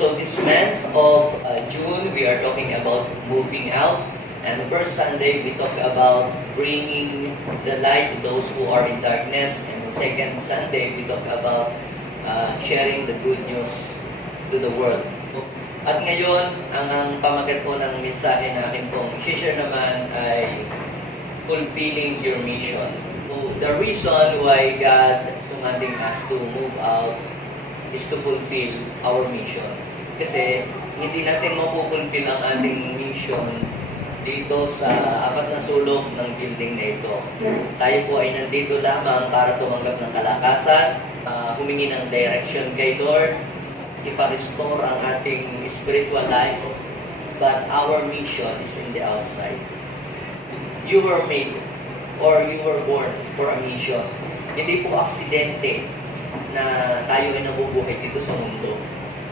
So this month of June, we are talking about moving out. And the first Sunday, we talk about bringing the light to those who are in darkness. And the second Sunday, we talk about sharing the good news to the world. At ngayon, ang pamagat po ng mensahe na akin pong i-share naman ay fulfilling your mission. So, the reason why God is commanding us to move out is to fulfill our mission. Kasi hindi natin mapupulfill ang ating mission dito sa apat na sulok ng building na ito. Tayo po ay nandito lamang para tumanggap ng kalakasan, humingi ng direction kay Lord, ipa-restore ang ating spiritual life, but our mission is in the outside. You were made or you were born for a mission. Hindi po aksidente na tayo ay nabubuhay dito sa mundo.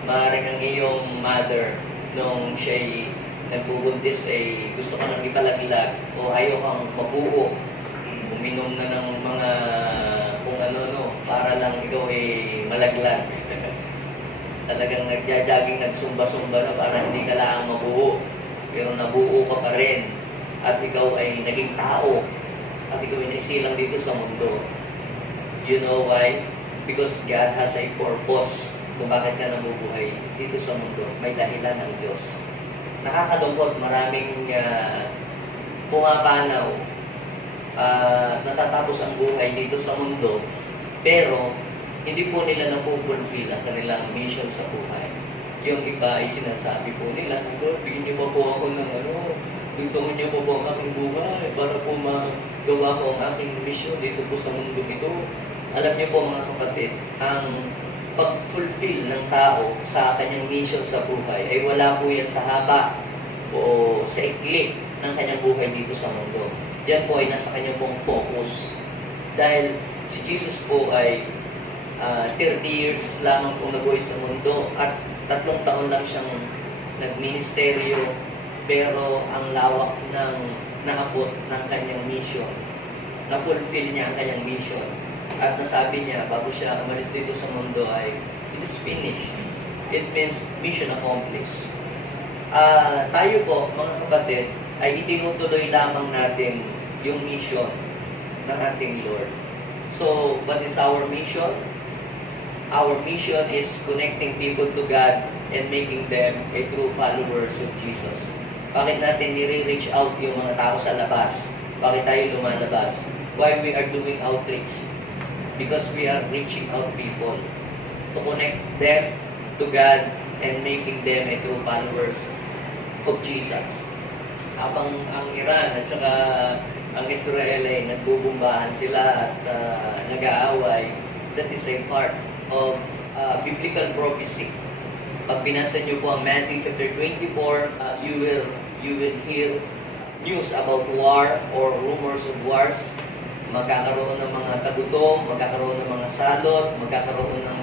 Maaaring ang iyong mother, nung siya'y nagbubuntis ay gusto ka nang ipalaglag o ayaw kang mabuo. Uminom na ng mga kung ano-ano para lang ikaw ay malaglag. Talagang nagja-jogging, nagsumba-sumba na para hindi ka lang mabuo. Pero nabuo ka pa rin. At ikaw ay naging tao. At ikaw ay naisilang dito sa mundo. You know why? Because God has a purpose kung bakit ka nabubuhay dito sa mundo. May dahilan ng Diyos. Nakakalungkot, maraming pumapanaw, natatapos ang buhay dito sa mundo, pero hindi po nila napupulfill ang kanilang mission sa buhay. Yung iba ay sinasabi po nila, Lord, bigyan niyo pa po ako ng dugtungan niyo po ang aking buhay para po magawa ko ang aking mission dito po sa mundo ito. Alam niyo po mga kapatid, ang pag-fulfill ng tao sa kanyang mission sa buhay ay wala po yan sa haba o sa ikli ng kanyang buhay dito sa mundo. Yan po ay nasa kanyang pong focus. Dahil si Jesus po ay 30 years lamang po nabuhay sa mundo at 3 taon lang siyang nagministeryo, pero ang lawak ng naabot ng kanyang mission, na-fulfill niya ang kanyang mission. At nasabi niya, bago siya umalis dito sa mundo ay, it is finished. It means mission accomplished. Tayo po, mga kapatid, ay itinutuloy lamang natin yung mission ng ating Lord. So, what is our mission? Our mission is connecting people to God and making them a true followers of Jesus. Bakit natin nire-reach out yung mga tao sa labas? Bakit tayo lumalabas? Why we are doing outreach? Because we are reaching out people to connect them to God and making them a true followers of Jesus. Habang ang Iran at saka ang Israel ay nagbubumbahan sila at nag-aaway, that is a part of biblical prophecy. Pag binasa niyo po ang Matthew chapter 24, you will hear news about war or rumors of wars. Magkakaroon ng mga tagutom, magkakaroon ng mga salot, magkakaroon ng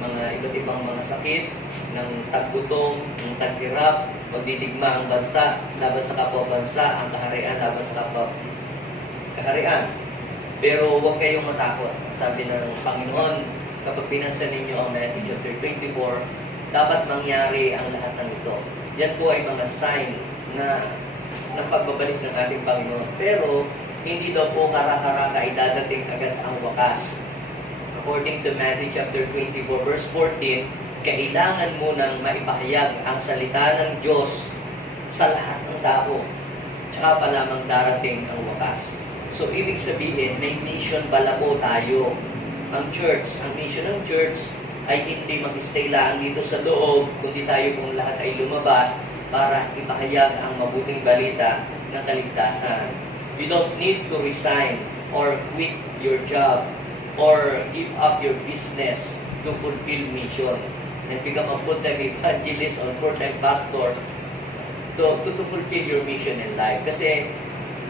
mga iba't ibang mga sakit, ng taggutom, ng taghirap, magdidigma ang bansa, laban sa kapwa bansa, ang kaharian, laban sa kapwa kaharian. Pero huwag kayong matakot. Sabi ng Panginoon, kapag binasa ninyo ang Matthew chapter 24, dapat mangyari ang lahat ng ito. Yan po ay mga sign na pagbabalik ng ating Panginoon. Pero hindi daw po karaka-raka idadating agad ang wakas. According to Matthew chapter 24 verse 14, kailangan munang maipahayag ang salita ng Diyos sa lahat ng tao. Tsaka pa lamang darating ang wakas. So, ibig sabihin, may mission pala po tayo. Ang church, ang mission ng church ay hindi mag-stay lang dito sa loob, kundi tayo kung lahat ay lumabas para ipahayag ang mabuting balita ng kaligtasan. You don't need to resign or quit your job or give up your business to fulfill mission and become a full-time evangelist or full-time pastor to fulfill your mission in life. Kasi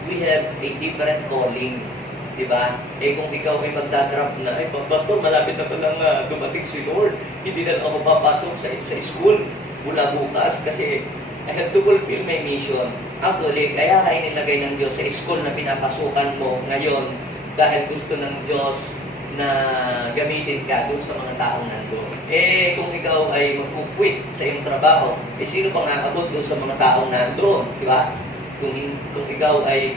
we have a different calling, di ba? Kung ikaw ay magdadrop na, Pastor, malapit na palang dumating si Lord, hindi na ako papasok sa school mula bukas kasi I have to fulfill my mission. Actually, kaya inilagay ng Diyos sa school na pinapasukan mo ngayon dahil gusto ng Diyos na gamitin ka doon sa mga taong nandoon. Kung ikaw ay mag-quit sa iyong trabaho, sino pang aabot doon sa mga taong nandoon? Di ba? Kung ikaw ay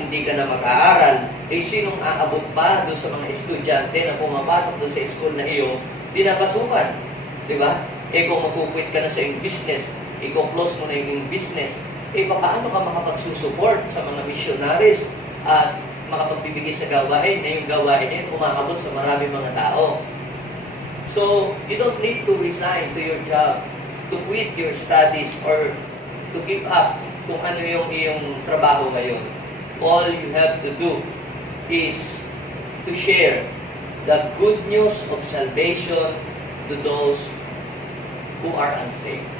hindi ka na mag-aaral, sinong aabot pa doon sa mga estudyante na pumapasok doon sa school na iyo, pinapasukan? Di ba? Kung mag-quit ka na sa iyong business, i-close mo na yung business, paano ka makapagsusupport sa mga missionaries at makapagbibigay sa gawain na yung gawain na yun umakabot sa marami mga tao. So, you don't need to resign to your job, to quit your studies, or to give up kung ano yung iyong trabaho ngayon. All you have to do is to share the good news of salvation to those who are unsaved.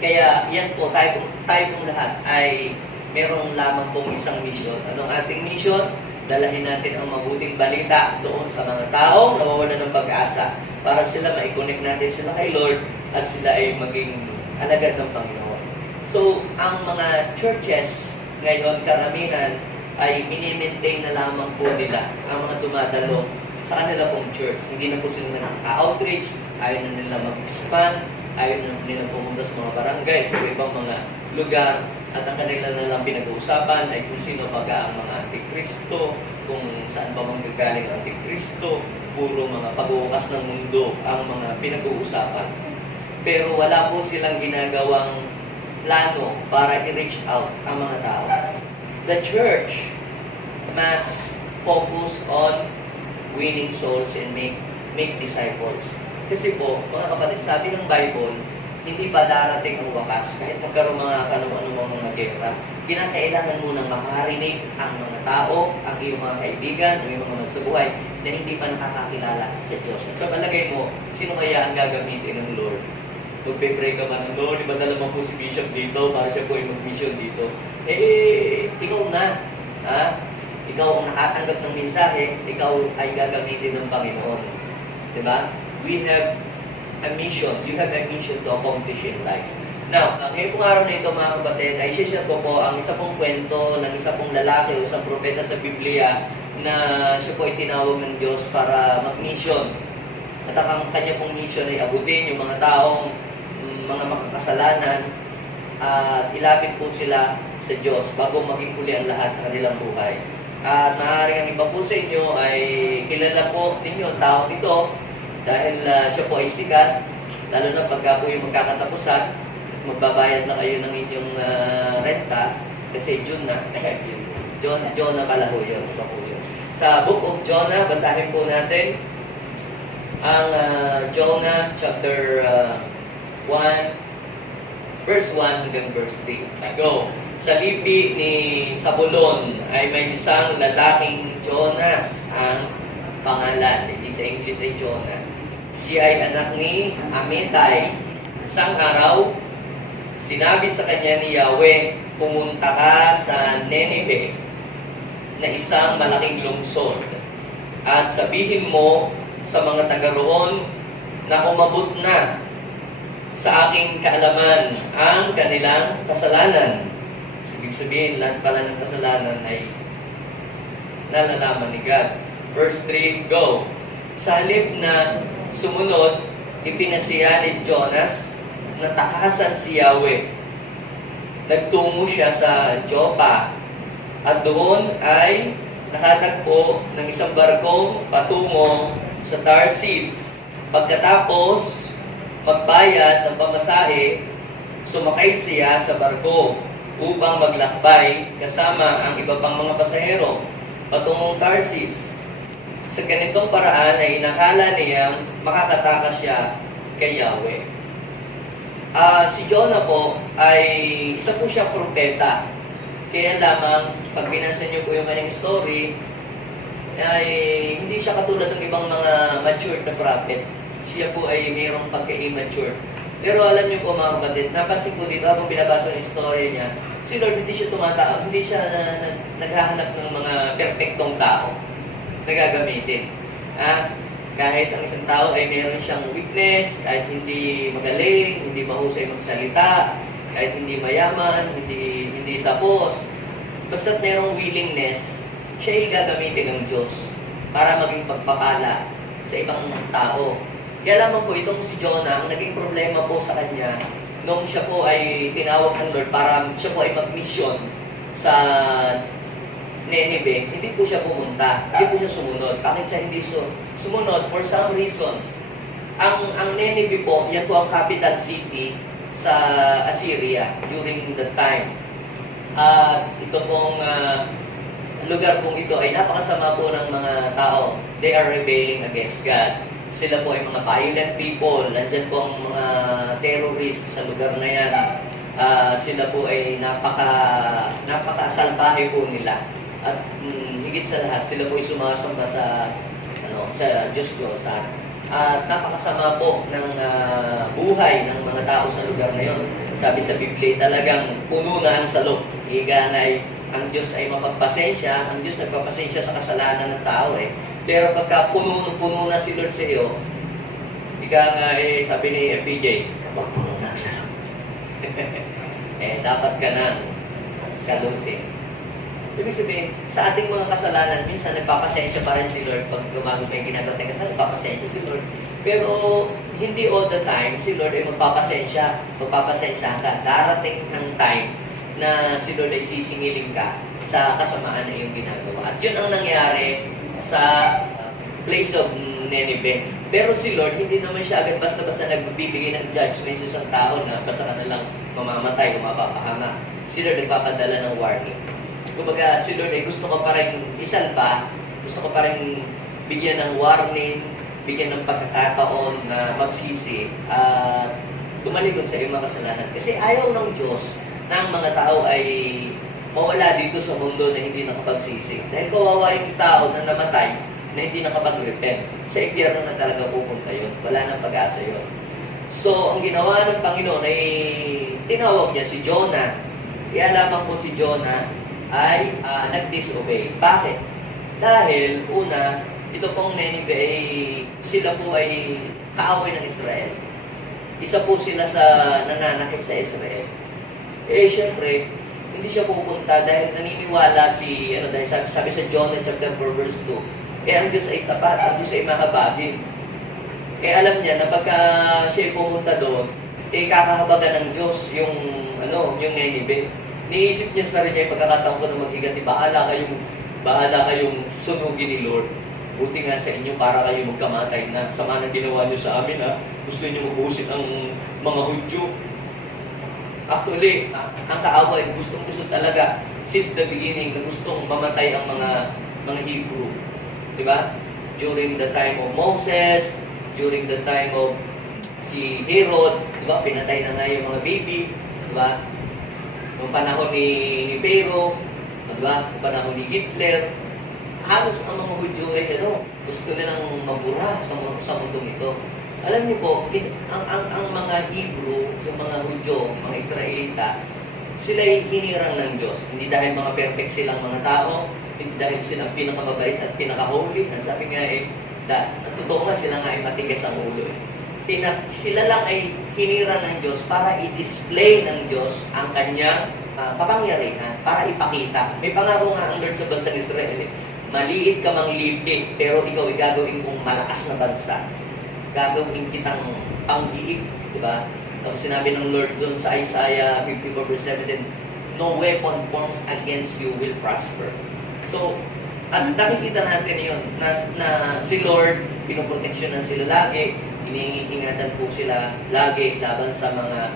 Kaya yan po, tayo pong lahat ay meron lamang pong isang mission. Anong ating mission? Dalahin natin ang mabuting balita doon sa mga taong nawawalan ng pag-asa para sila ma-connect natin sila kay Lord at sila ay maging alagad ng Panginoon. So, ang mga churches ngayon, karamihan ay mini-maintain na lamang po nila ang mga dumadalo sa kanila pong church. Hindi na po sila naka-outreach, ayaw na nila mag-expand, ayaw na nila pumunta sa mga barangay, sa ibang mga lugar, at ang kanila na lang pinag-uusapan ay kung sino baga ang mga antikristo, kung saan ba manggagaling ang antikristo, puro mga pag-uukas ng mundo ang mga pinag-uusapan. Pero wala po silang ginagawang plano para i-reach out ang mga tao. The church must focus on winning souls and make disciples. Kasi po, mga kapatid, sabi ng Bible, hindi pa darating ang wakas kahit magkaroon mga kanong-anong mga gera. Kinakailangan munang makarinig ang mga tao, ang iyong mga kaibigan, ang iyong mga sa buhay na hindi pa nakakakilala sa Diyos. At sa palagay mo, sino kaya ang gagamitin ng Lord? Magpe-pray ka ba ng Lord? Ipadala mo po si Bishop dito para siya po ay mag-mission dito. Ikaw na. Ha? Ikaw ang nakatanggap ng mensahe, ikaw ay gagamitin ng Panginoon. Diba? We have a mission. You have a mission to accomplish in life. Now, ngayon pong araw na ito mga kapatid, ay share ko po ang isa pong kwento ng isa pong lalaki o isang propeta sa Biblia na siya po ay tinawag ng Diyos para mag-mission. At ang kanya pong mission ay abutin yung mga taong mga makakasalanan at ilapit po sila sa Diyos bago maging huli ang lahat sa kanilang buhay. At maaaring ang iba po sa inyo ay kilala po ninyo ang taong ito dahil siya po ay sikat, lalo na pagka po yung magkakatapusan, magbabayad na kayo ng inyong renta, kasi June na, Jonah pala ho yun, ito po yun. Sa Book of Jonah, basahin po natin ang Jonah chapter 1, verse 1 hanggang verse 3. Go! Sa lipi ni Zabulon ay may isang lalaking Jonas ang pangalan. Hindi sa English ay Jonah. Siya ay anak ni Amitay. Isang araw, sinabi sa kanya ni Yahweh, pumunta ka sa Nineveh na isang malaking lungsod at sabihin mo sa mga taga roon na umabot na sa aking kaalaman ang kanilang kasalanan. Ibig sabihin, lahat pala ng kasalanan ay nalalaman ni God. Verse 3, go. Sa halip na sumunod, ipinasiya ni Jonas na takasan si Yahweh. Nagtungo siya sa Joppa at doon ay nakatagpo ng isang barkong patungo sa Tarsis. Pagkatapos magbayad ng pamasahe, sumakay siya sa barko upang maglakbay kasama ang iba pang mga pasahero patungong Tarsis. Sa ganitong paraan ay inakala niyang makakatakas siya kay Yahweh. Si Jonah po ay isa po siyang propeta. Kaya lamang, pag binasa niyo po yung kanyang story, ay hindi siya katulad ng ibang mga matured na prophet. Siya po ay mayroong pagka-immature. Pero alam niyo po mga kapatid, napansin ko dito habang binabasa yung story niya, si Lord hindi siya tumatao, hindi siya naghahanap ng mga perpektong tao na gagamitin. Kahit ang isang tao ay mayroon siyang weakness, kahit hindi magaling, hindi mahusay magsalita, kahit hindi mayaman, hindi tapos, basta't mayroong willingness, siya ay gagamitin ng Diyos. para maging pagpapala sa ibang tao. Kaya lamang po itong si Jonah, ang naging problema po sa kanya, nung siya po ay tinawag ng Lord para siya po ay mag-mission sa Nineveh, hindi po siya pumunta, hindi po siya sumunod. Bakit siya hindi sumunod? For some reasons. Ang Nineveh po, yan po ang capital city sa Assyria during that time. At ito pong lugar pong ito ay napakasama po ng mga tao. They are rebelling against God. Sila po ay mga violent people. Nandyan po ang mga terrorists sa lugar na yan. Sila po ay napakasalbahe po nila. At higit sa lahat, sila po ay sumasamba sa Diyos Diyosan. At napakasama po ng buhay ng mga tao sa lugar na yon. Sabi sa Biblia, talagang puno na ang salok. Higa na ay ang Diyos ay mapagpasensya. Ang Diyos nagpapasensya sa kasalanan ng tao eh. Pero pagka puno na si Lord sa iyo, higa nga sabi ni FPJ, kapag puno na ang salok, dapat ka nang kalusin. Ibig sabihin, sa ating mga kasalanan, minsan nagpapasensya pa rin si Lord pag gumagawa yung ginagawa tayo kasalanan, nagpapasensya si Lord. Pero hindi all the time si Lord ay magpapasensya ka. Darating ng time na si Lord ay sisingilin ka sa kasamaan na iyong ginagawa. At yun ang nangyari sa place of Nineveh. Pero si Lord, hindi naman siya agad basta-basta nagbibigay ng judgment sa isang tao na basta ka na lang mamamatay o mapapahama. Si Lord nagpapadala ng warning. Kumbaga, si Lord ay gusto ko pa rin isalba, gusto ko pa rin bigyan ng warning, bigyan ng pagkakataon na magsisi at tumalikod sa iyong mga kasalanan. Kasi ayaw ng Diyos na ang mga tao ay mawala dito sa mundo na hindi nakapagsisi. Dahil kawawa yung tao na namatay na hindi nakapag-repent. Sa impyerno na talaga pupunta yun. Wala nang pag-asa yun. So, ang ginawa ng Panginoon ay tinawag niya si Jonah. Kaya lamang po si Jonah ay nag-disobey. Bakit? Dahil, una, ito pong Nineveh ay, sila po ay kaaway ng Israel. Isa po sila sa nananakit sa Israel. Siyempre, hindi siya pupunta dahil naniniwala dahil sabi sa Jonah chapter 4 verse 2, ang Diyos ay tapat, ang Diyos ay mahabagin. Alam niya na pagka siya ay pumunta doon, kakahabagan ng Diyos yung Nineveh. Niisip niya sa sarili niya, pagkakataon ko na maghiganti, bahala kayong sunugin ni Lord. Buti nga sa inyo para kayo magkamatay na. Sama na ginawa niyo sa amin ha. Gusto niyo mabuhusin ang mga Hudyo. Actually, ang kaaway, gustong-gusto talaga since the beginning na gustong mamatay ang mga Hebrew. Diba? During the time of Moses, during the time of si Herod, diba? Pinatay na nga yung mga baby. Diba? Noong panahon ni Pharaoh, diba? Noong panahon ni Hitler, halos ang mga Hudyo ay gusto nilang mabura sa mundong ito. Alam niyo po, ang mga Hebrew, yung mga Hudyo, mga Israelita, sila ay hinirang ng Diyos. Hindi dahil mga perfect silang mga tao, hindi dahil silang pinakamabait at pinaka-holy. Ang sabi nga totoo nga sila nga ay matigas ang ulo. Sila lang ay hinirang ng Diyos para i-display ng Diyos ang kanyang kapangyarihan, para ipakita. May pangako nga ang Lord sa bansang Israel. Maliit ka mang lipi, pero ikaw ay gagawin kong malakas na bansa. Gagawin kitang pang-iib, di ba? Tapos sinabi ng Lord doon sa Isaiah 54 verse 17, no weapon formed against you will prosper. So, at nakikita natin yun, na si Lord, pinoproteksyonan sila lagi, iniingatan po sila lagi laban sa mga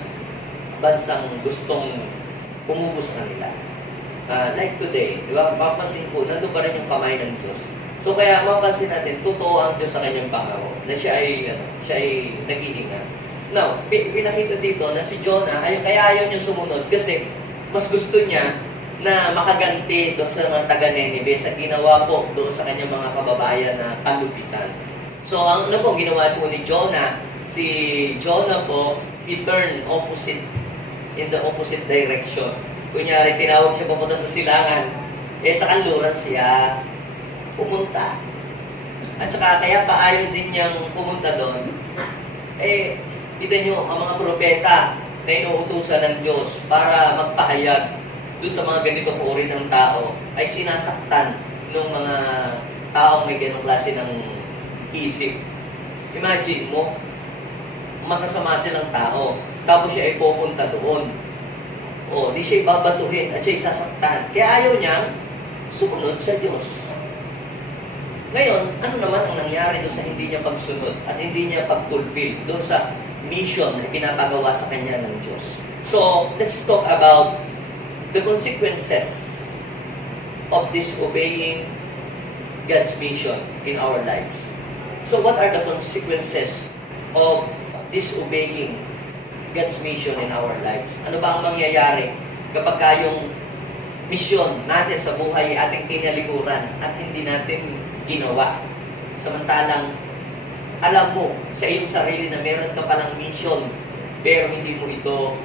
bansang gustong umubos kanila. Like today, di ba? Mapapansin po, nandun pa rin yung kamay ng Diyos. So kaya mapapansin natin, totoo ang Diyos sa kanyang pangako, na siya ay nag-iingat. Now, pinakita dito na si Jonah, kaya ayaw niya sumunod kasi mas gusto niya na makaganti doon sa mga taga-Nineveh sa ginawa po doon sa kanyang mga kababayan na kalupitan. So, ano po ginawa po ni Jonah? Si Jonah po, he turned in the opposite direction. Kunyari, tinawag siya papunta sa silangan, sa kanluran siya pumunta. At saka, kaya pa ayaw din niyang pumunta doon. Kita nyo, ang mga propeta na inuutusan ng Diyos para magpahayag doon sa mga ganito po rin ng tao ay sinasaktan ng mga taong may ganong klase ng isip. Imagine mo, masasama silang tao, tapos siya ay pupunta doon. O, di siya babatuhin at siya sasaktan. Kaya ayaw niyang sumunod sa Diyos. Ngayon, ano naman ang nangyari doon sa hindi niya pagsunod at hindi niya pag-fulfill doon sa mission na pinapagawa sa kanya ng Diyos? So, let's talk about the consequences of disobeying God's mission in our lives. So, what are the consequences of disobeying God's mission in our lives? Ano ba ang mangyayari kapag yung mission natin sa buhay ay ating tinalikuran at hindi natin ginawa? Samantalang, alam mo sa iyong sarili na meron ka palang mission, pero hindi mo ito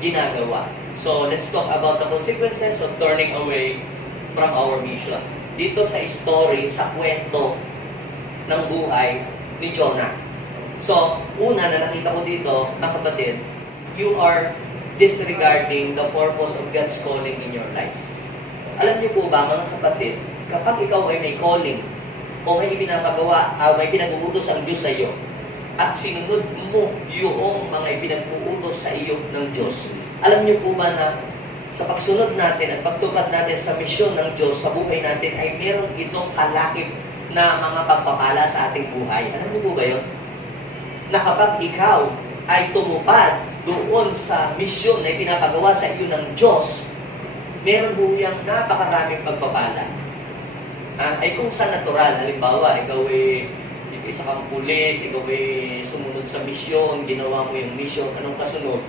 ginagawa. So, let's talk about the consequences of turning away from our mission. Dito sa story, sa kwento ng buhay ni Jonah. So, una na nakita ko dito, na kapatid, you are disregarding the purpose of God's calling in your life. Alam niyo po ba, mga kapatid, kapag ikaw ay may calling o may ipinapagawa, may pinag-uutos ang Diyos sa iyo, at sinunod mo yung mga ipinag-uutos sa iyo ng Diyos, alam niyo po ba na sa pagsunod natin at pagtupad natin sa misyon ng Diyos sa buhay natin ay meron itong kalakip na mga pagpapala sa ating buhay? Alam niyo po ba yun? Na kapag ikaw ay tumupad doon sa misyon na ipinapagawa sa iyo ng Diyos, meron po yung napakaraming pagpapala. Ay kung sa natural, halimbawa, ikaw ay isa kang pulis, ikaw ay sumunod sa misyon, ginawa mo yung misyon, anong kasunod?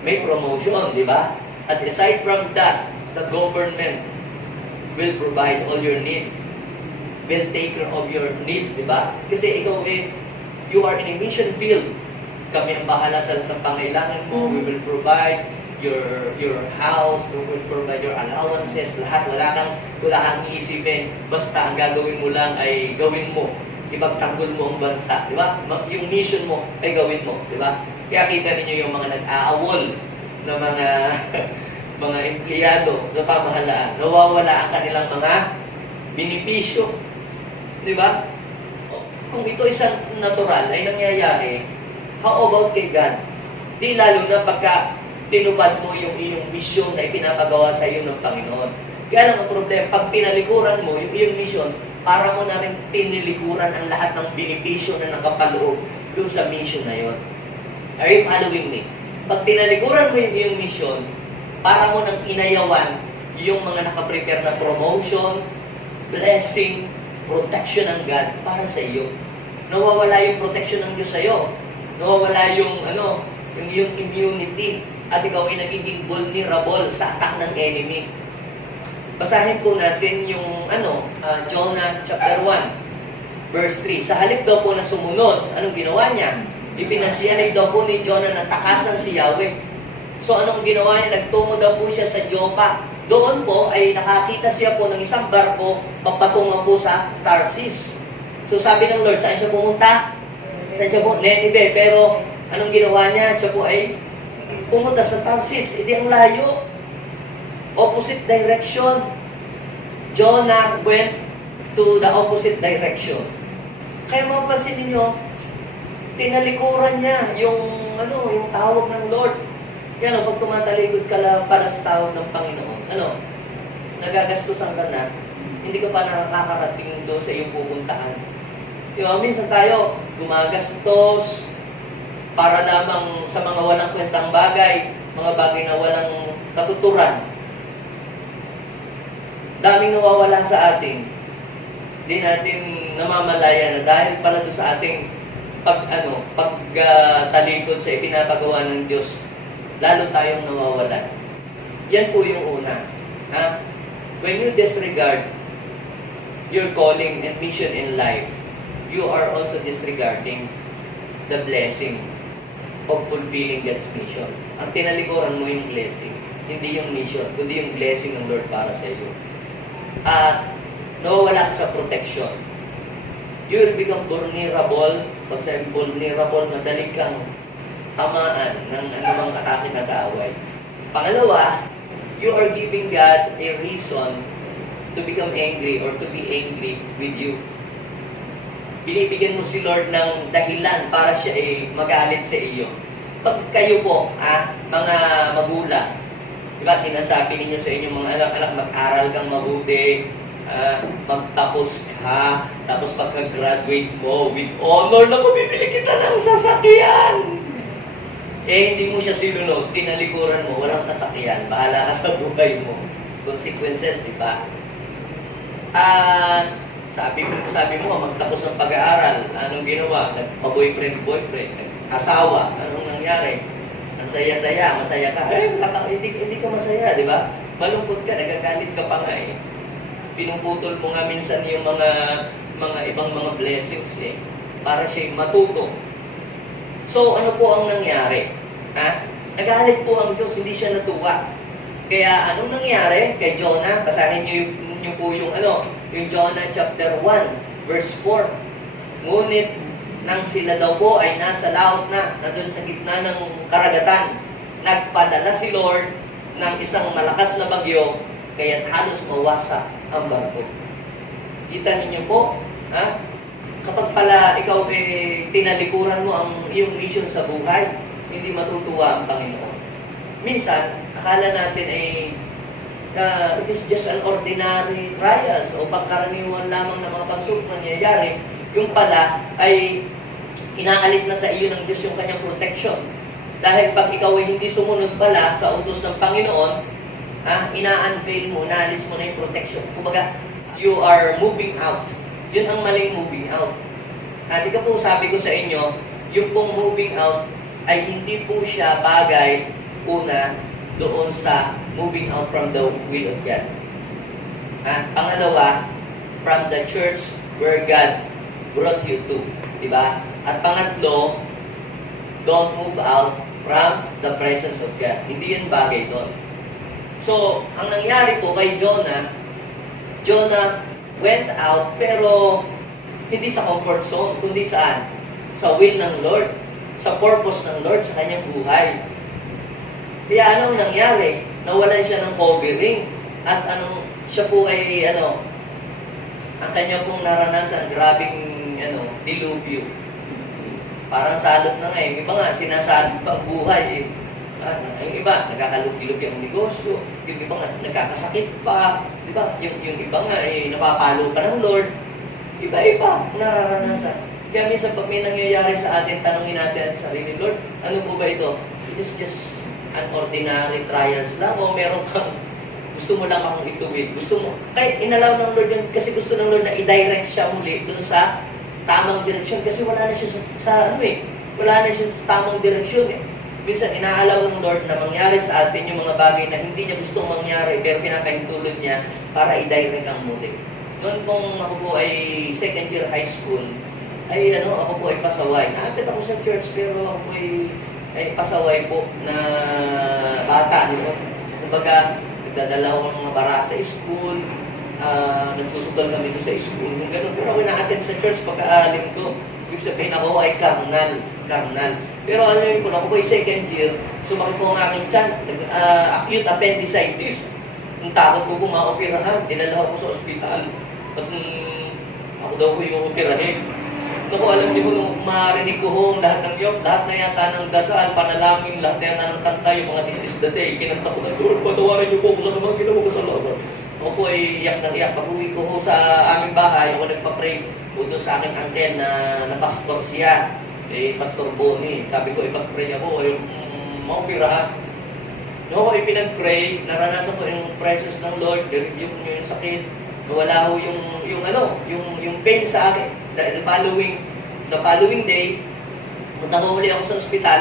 May promotion, di ba? At aside from that, the government will provide all your needs, will take care of your needs, di ba? Kasi ikaw ay, you are in a mission field. Kami ang bahala sa lahat ng pangailangan mo, we will provide your house, we will provide your allowances, lahat, wala kang iisipin, basta ang gagawin mo lang ay gawin mo, ipagtanggol mo ang bansa, di ba? Yung mission mo ay gawin mo, di ba? Kaya kita ninyo yung mga nag-aawol na mga mga empleyado sa pamahalaan, nawawala ang kanilang mga benepisyo, di ba? Kung ito isang natural ay nangyayari, how about kay God? Di lalo na pagka tinupad mo yung iyong misyon na ipinapagawa sa iyo ng Panginoon. Kaya lang ang problema, pag tinalikuran mo yung iyong misyon, para mo na rin tinilikuran ang lahat ng benepisyo na nakapaloob doon sa mission na yon. Are you following me? Pag tinalikuran mo yung iyong mission, para mo nang inayawan yung mga nakaprepare na promotion, blessing, protection ng God para sa iyo. Nawawala yung protection ng Diyos sa iyo. Nawawala yung yung immunity at ikaw ay nagiging vulnerable sa attack ng enemy. Basahin po natin yung Jonah chapter 1 verse 3. Sa halip daw po na sumunod, anong ginawa niya? Ipinasiyanay daw po ni Jonah na takasan si Yahweh. So anong ginawa niya? Nagtungo daw po siya sa Joppa. Doon po ay nakakita siya po ng isang barko papatungo po sa Tarsis. So sabi ng Lord, saan siya pumunta? Saan siya po? Nineveh. Pero anong ginawa niya? Siya po ay pumunta sa Tarsis. Hindi ang layo. Opposite direction. Jonah went to the opposite direction. Kaya mapapansin ninyo, tinalikuran niya yung tawag ng Lord. Yan, pag tumatalikod ka lang para sa tawag ng Panginoon, nagagastusan ka na, hindi ka pa nakakarating doon sa iyong pupuntahan. Minsan tayo, gumagastos para lamang sa mga walang kwentang bagay, mga bagay na walang katuturan. Daming nawawala sa atin. Hindi natin namamalaya na dahil pala doon sa ating pagtalikod sa ipinapagawa ng Diyos, lalo tayong nawawalan. Yan po yung una. When you disregard your calling and mission in life, you are also disregarding the blessing of fulfilling God's mission. Ang tinalikuran mo yung blessing, hindi yung mission, kundi yung blessing ng Lord para sa iyo. At nawawala ka sa protection. You will become vulnerable. Pag sabi vulnerable, madali kang tamaan ng anumang atake na kaaway. Pangalawa, you are giving God a reason to become angry or to be angry with you. Binibigyan mo si Lord ng dahilan para siya ay magalit sa iyo. Pag kayo po, mga magulang, di ba, sinasabi ninyo sa inyong mga anak, mag-aral kang mabuti, magtapos ka, tapos pagka-graduate mo, with honor, na bibili kita ng sasakyan. Hindi mo siya sinunod, tinalikuran mo, walang sasakyan, bahala ka sa buhay mo. Consequences, di ba? Sabi mo, magtapos ng pag-aaral, anong ginawa? Nagpa-boyfriend, nag-asawa, anong nangyari? Ang saya-saya, masaya ka. Hindi ka masaya, di ba? Malungkot ka, nagagalit ka pa nga eh. Pinuputol mo nga minsan yung mga ibang mga blessings eh, para siya matuto. So, ano po ang nangyari? Nagalit po ang Diyos, hindi siya natuwa. Kaya, anong nangyari kay Jonah? Basahin niyo po yung Jonah chapter 1, verse 4. Ngunit, nang sila daw po ay nasa laot na, nandun sa gitna ng karagatan, nagpadala si Lord ng isang malakas na bagyo, kaya't halos mawasak ang barko. Kita ninyo po, kapag pala ikaw tinalikuran mo ang iyong mission sa buhay, hindi matutuwa ang Panginoon. Minsan, akala natin it is just an ordinary trials o pagkaraniwan lamang ng mga pagsubok nangyayari, yung pala ay inaalis na sa iyo ng Diyos yung kanyang protection. Dahil pag ikaw ay hindi sumunod pala sa utos ng Panginoon, ina-unveil mo, naalis mo na yung protection. Kumbaga, you are moving out. Yun ang maling moving out. Di ka po sabi ko sa inyo, yung pong moving out ay hindi po siya bagay, una, doon sa moving out from the will of God. Pangalawa, from the church where God brought you to. Diba? At pangatlo, don't move out from the presence of God. Hindi yun bagay doon. So, ang nangyari po kay Jonah went out, pero hindi sa comfort zone, kundi saan? Sa will ng Lord, sa purpose ng Lord sa kanyang buhay. Kaya anong nangyari? Nawalan siya ng covering. At siya po ay, ang kanya pong naranasan, grabing, dilubyo. Parang salot na nga. Yung iba nga, sinasalot pa ang buhay. Yung iba, nagkakalug-ilog yung negosyo. Yung iba nga, nagkakasakit pa. Diba? Yung iba nga, napapalo pa ng Lord. Iba-iba nararanasan. Kaya minsan pag may nangyayari sa atin, tanongin natin sa sarili, Lord, ano po ba ito? It is just an ordinary trials lang o meron kang gusto mo lang akong ituwid. Gusto mo, kahit inalaw ng Lord yun, kasi gusto ng Lord na i-direct siya muli dun sa tamang direksyon. Kasi wala na siya wala na siya sa tamang direksyon eh. Minsan, inaalaw ng Lord na mangyari sa atin yung mga bagay na hindi niya gustong mangyari, pero pinapahintulot niya para i-direct ang muli. Noon pong ako po ay second year high school, ay ako po ay pasaway. Naakit ako sa church, pero ako po ay pasaway po na bata. Kumbaga, nagdadala ako ng mga bara sa school, nagsusugal kami doon sa school, yung gano'n. Pero ako na-attend sa church pagka-alim ko. Ibig sabihin ako ay karnal. Pero alam ko na, ako po ay second year, sumakit po ang aking tiyan, acute appendicitis. Ang takot ko po maoperahan, dinala ako sa ospital. At ako daw po yung operahin. Naku, alam niyo nung marinig ko ho, lahat na yata ng dasal, panalangin, lahat na yata ng kanta, yung mga This is the Day, kinanta ko na, Lord, patawarin niyo po ako sa naman ginawa ko sa laban. Ako po ay iyak ng iyak. Pag-uwi ko ho sa aming bahay, ako nagpa-pray po doon sa aking uncle na pastor siya. Pastor Bonnie. Sabi ko, ipag-pray ako, maupirahan. No, ako ipinag-pray, naranasan ko yung presence ng Lord, yung sakit, nawala ho yung pain sa akin. The following day, punta ko muli ako sa ospital,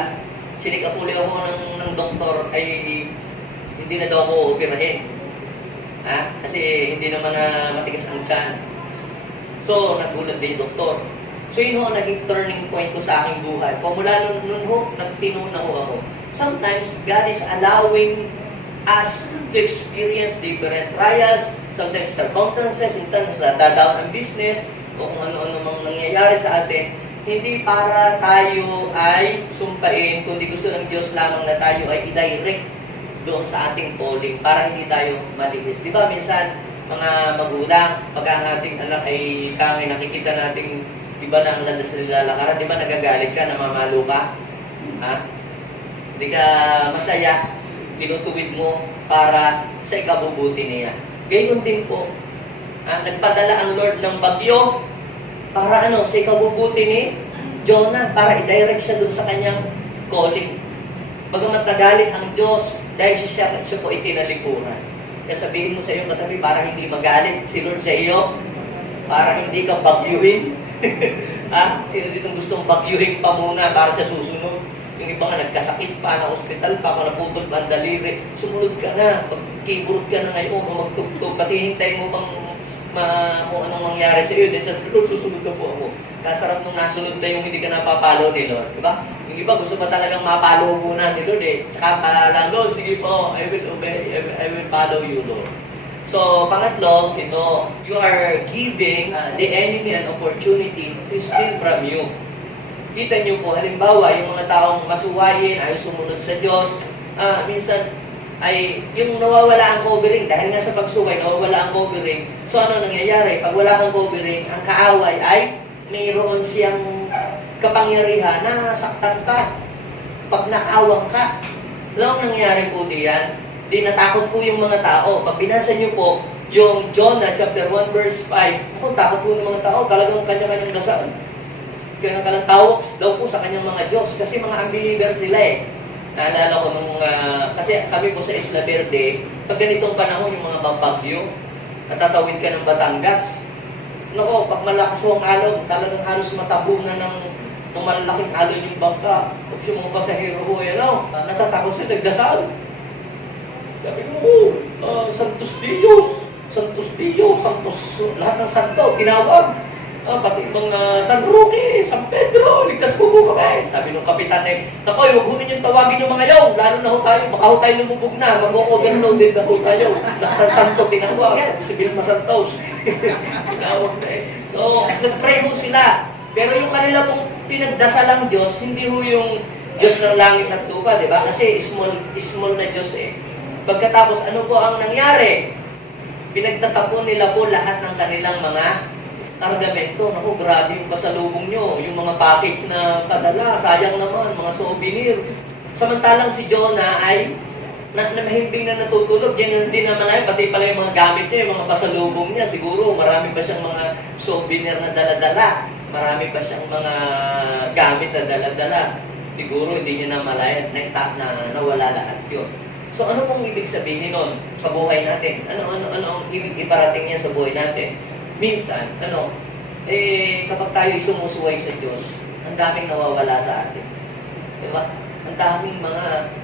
chinik up muli ako ng doktor, ay hindi na daw ako operahin. Kasi hindi naman na matigas ang tiyan. So, nagulat din yung doktor. So, yun ho, naging turning point ko sa aking buhay. Pamula nun ho, nagtinuna ho ako. Sometimes, God is allowing us to experience different trials, sometimes circumstances, in terms of down ang business, o kung ano-ano mang nangyayari sa atin, hindi para tayo ay sumpain, kundi gusto ng Diyos lamang na tayo ay i-direct doon sa ating calling para hindi tayo malihis. Di ba minsan, mga magulang, pag ang ating anak ay tangay, nakikita nating iba na ang landas na nilalakaran, di ba nagagalit ka, namamalo ka? Ha? Hindi ka masaya, tinutuwid mo para sa ikabubuti niya. Gayon din po, nagpadala ang Lord ng bagyo para sa ikabubuti ni Jonah, para i-direct siya dun sa kanyang calling. Bagamat nagalit ang Diyos, dahil siya po itinalikuran. Kaya sabihin mo sa iyo katabi, para hindi magalit si Lord sa iyo, para hindi ka bagyuhin. Sino dito gustong bagyuhin pa muna para sa susunod? Yung iba nga nagkasakit pa, na ospital pa, kung naputol pa ang daliri, sumunod ka na, mag-keyboard ka na ngayon, o magtugtog, pati hintay mo pang kung anong mangyari sa iyo, din sa Lord, susunod na po ako. Kasarap nung nasunod na yung hindi ka napapalo ni Lord, di ba? Yung iba gusto pa talagang mapalo muna ni Lord Tsaka lang, Lord, sige po, I will obey, I will follow you, Lord. So, pangatlo, ito, you are giving the enemy an opportunity to steal from you. Kita nyo po, halimbawa, yung mga taong masuwayin, ay sumunod sa Diyos, minsan, ay yung nawawala ang covering, dahil nga sa pagsuway, nawawala ang covering. So, ano nangyayari? Pag wala kang covering, ang kaaway ay mayroon siyang kapangyarihan na saktan ka. Pag naawang ka, alam ang nangyayari po diyan? Di natakot po yung mga tao. Pag binasa nyo po, yung Jonah chapter 1 verse 5, takot po ng mga tao, talagang kanya-kanyang dasal. Kaya kalang tawag daw po sa kanyang mga Diyos, kasi mga unbeliever sila Naalala ko nung, kasi kami po sa Isla Verde, pag ganitong panahon yung mga babagyo, natatawid ka ng Batangas. Nako, pag malakas ang alon, talagang halos matabunan ng malalaking alon yung bangka. Pag yung mga pasahero ko, natatakot sila, nagdasal. Sabi ko, Santos Dios, lahat ng santo, tinawag. Pati mga San Roque, San Pedro, ligtas po kami. Sabi nung kapitan nako, huwag ho ninyong tawagin yung mga yaw, lalo na ho tayo, baka ho tayo lumubog na, mag-overloaded na ho tayo. Lahat ng santo tinawag, si Vilma Santos. Tinawag na So, nag-pray ho sila. Pero yung kanila pong pinagdasal ang Diyos, hindi ho yung Diyos ng langit at lupa, di ba? Kasi small na Diyos Pagkatapos, ano po ang nangyari? Pinagtatapon nila po lahat ng kanilang mga kargamento. Naku, grabe yung pasalubong nyo. Yung mga package na padala, sayang naman, mga souvenir. Samantalang si Jonah ay nahimbing na natutulog. Yan din naman ay, pati pala yung mga gamit niya, yung mga pasalubong niya. Siguro, marami pa siyang mga souvenir na dala-dala. Marami pa siyang mga gamit na dala-dala. Siguro, hindi niya namalayan na nawala lahat yun. So, ano pong ibig sabihin nun sa buhay natin? Ano ang ibig iparating niya sa buhay natin? Minsan, kapag tayo sumusuway sa Diyos, ang daming nawawala sa atin. Diba? Ang daming mga,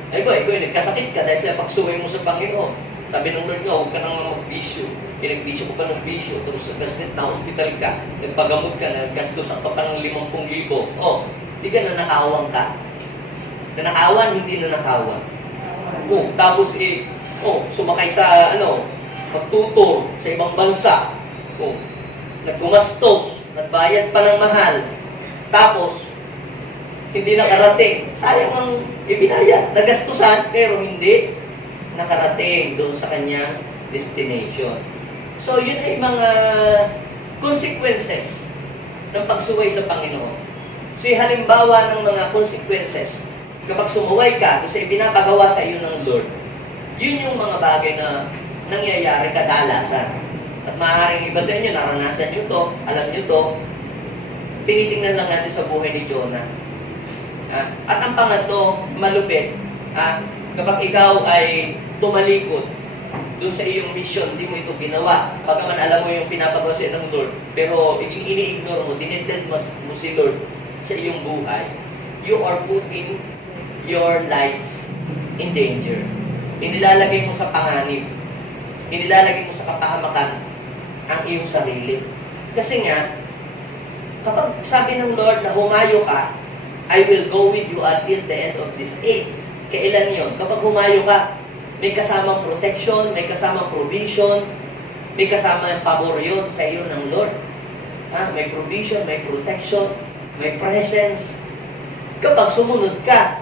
nagkasakit ka dahil sa pagsuway mo sa Panginoon. Sabi ng Lord nga, huwag ka nang magbisyo. Nag-bisyo ko pa ng bisyo, tapos nagkasakit na hospital ka, nagpagamot ka, naggastos ang pa ng 50,000. Di ka nanakawang ka. Nanakawan, hindi nanakawan. Tapos sumakay sa, magtutor sa ibang bansa. Naggumastos, nagbayad pa ng mahal, tapos hindi nakarating. Sayang ang ibinayad. Nagastusan, pero hindi nakarating doon sa kanyang destination. So, yun ay mga consequences ng pagsuway sa Panginoon. So, yung halimbawa ng mga consequences, kapag sumuway ka, kasi ibinapagawa sa iyo ng Lord, yun yung mga bagay na nangyayari kadalasan. At maaaring iba sa inyo, naranasan nyo to, alam nyo to, tinitingnan lang natin sa buhay ni Jonah. At ang pangatlo, malupit, kapag ikaw ay tumalikod doon sa iyong mission, di mo ito ginawa. Pagkaman alam mo yung pinapagawa sa ng Lord, pero ini-ignore mo, dineded mo si Lord sa iyong buhay, you are putting your life in danger. Inilalagay mo sa panganib. Inilalagay mo sa kapahamakan ang iyong sarili. Kasi nga, kapag sabi ng Lord na humayo ka, I will go with you until the end of this age. Kailan yun? Kapag humayo ka, may kasamang protection, may kasamang provision, may kasamang pabor yun sa iyo ng Lord. May provision, may protection, may presence. Kapag sumunod ka,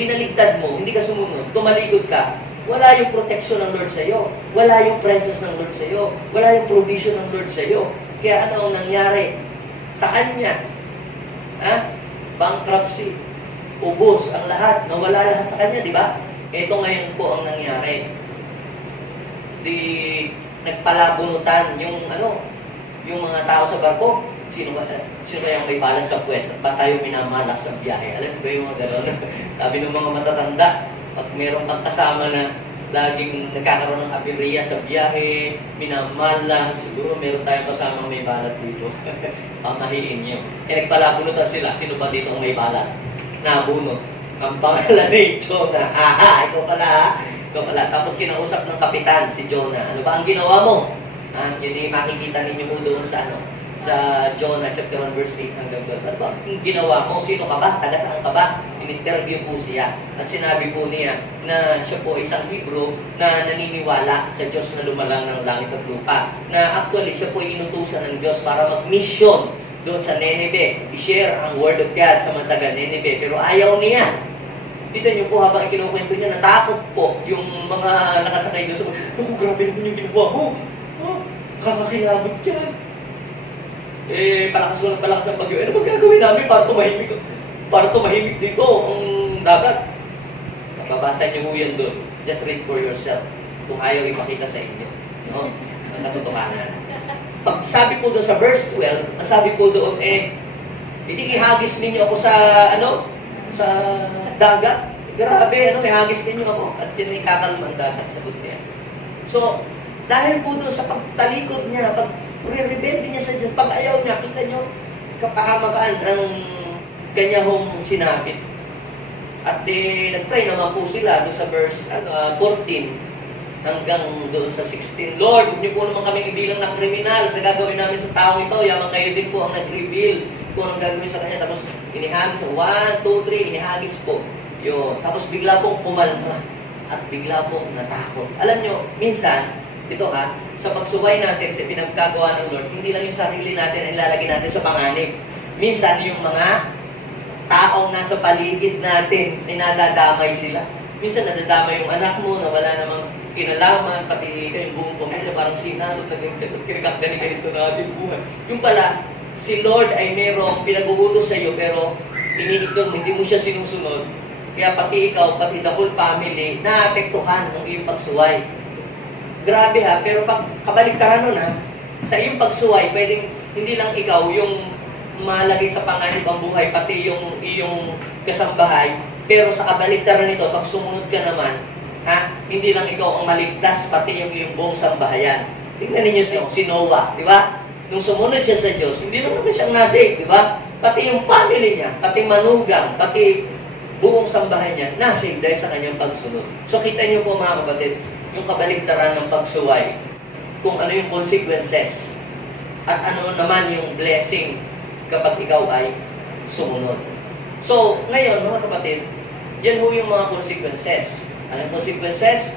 binaliktad mo, hindi ka sumunod, tumalikod ka, wala yung protection ng Lord sa'yo. Wala yung presence ng Lord sa'yo. Wala yung provision ng Lord sa'yo. Kaya ano ang nangyari? Sa Kanya, bankruptcy, ubos ang lahat, nawala lahat sa Kanya, di ba? Ito ngayon po ang nangyari. Nagpalabunutan yung mga tao sa barko. Sino kaya may balat sa puwet? Ba't tayo minamalas sa biyahe? Alam mo ba yung mga gano'n? Sabi ng mga matatanda, pag meron kang kasama na laging nagkakaroon ng aberya sa biyahe, minamalas, siguro meron tayong kasama may balat dito. Pamahiin nyo. Nagpalabunutan sila. Sino ba dito ang may balat? Nabunot. Ang pangalan ni Jonah. Ikaw pala. Tapos kinausap ng kapitan si Jonah. Ano ba ang ginawa mo? Yun makikita ninyo po doon sa sa Jonah chapter 1 verse 8 hanggang 12. Ano ba ang ginawa mo? Sino ka ba? Taga saan ka ba? In-interview po siya. At sinabi po niya na siya po isang Hebrew na naniniwala sa Diyos na lumalang ng langit at lupa. Na actually siya po inutusan ng Diyos para mag-mission doon sa Nineveh. I-share ang word of God sa mga taga Nineveh. Pero ayaw niya. Kita niyo po habang ikinukwento niya, natakot po yung mga nakasakay doon sa mga, grabe naman yung ginawa mo. Kakakilabot yan. Palakas ang bagyo. Ano magagawin namin para tumahimik dito ang dagat? Babasa niyo po yan doon. Just read for yourself. Kung ayaw ipakita sa inyo. No? Ang katotohanan. Pag sabi po doon sa verse 12, ang sabi po doon, hindi ihagis ninyo ako sa dagat. Grabe, ihagis ninyo ako. At yun ay kakalma ang dagat, sagot niya. So, dahil po doon sa pagtalikod niya, pag-rebelde niya sa Diyos, pag ayaw niya, kita niyo, kapahamakan ang kanya hong sinapit. At nag-pray naman po sila doon sa verse 14 hanggang doon sa 16. Lord, huwag niyo po naman kami ibilang na kriminal sa gagawin namin sa taong ito. Yaman kayo din po ang nag-reveal kung anong gagawin sa kanya. Tapos inihagis, 1, 2, 3, inihagis po. Yun. Tapos bigla pong kumalma at bigla pong natakot. Alam niyo, minsan, sa pagsuway natin sa pinagkagawa ng Lord, hindi lang yung sarili natin ang ilalagay natin sa panganib. Minsan, yung mga taong nasa paligid natin, nadadamay sila. Minsan, nadadamay yung anak mo na wala namang kinalaman, pati kayong buong pamilya, parang sinanot na ganito na ating buhay. Yung pala, si Lord ay merong pinag-uutos sa iyo, pero iniignore mo, hindi mo siya sinusunod. Kaya pati ikaw, pati the whole family, naapektuhan ng iyong pagsuway. Grabe pero pag kabaliktaran nun sa iyong pagsuway, pwedeng hindi lang ikaw yung malagay sa panganib ang buhay, pati yung iyong kasambahay, pero sa kabaliktaran nito, pag sumunod ka naman, hindi lang ikaw ang maligtas, pati yung iyong buong sambahayan. Tingnan ninyo si Noah, di ba? Nung sumunod siya sa Diyos, hindi lang naman siyang nasave, di ba? Pati yung family niya, pati manugang, pati buong sambahay niya, nasave dahil sa kanyang pagsunod. So kita niyo po mga kapatid, yung kabaligtaran ng pagsuway, kung ano yung consequences, at ano naman yung blessing kapag ikaw ay sumunod. So, ngayon, mga kapatid, yan ho yung mga consequences. Anong consequences?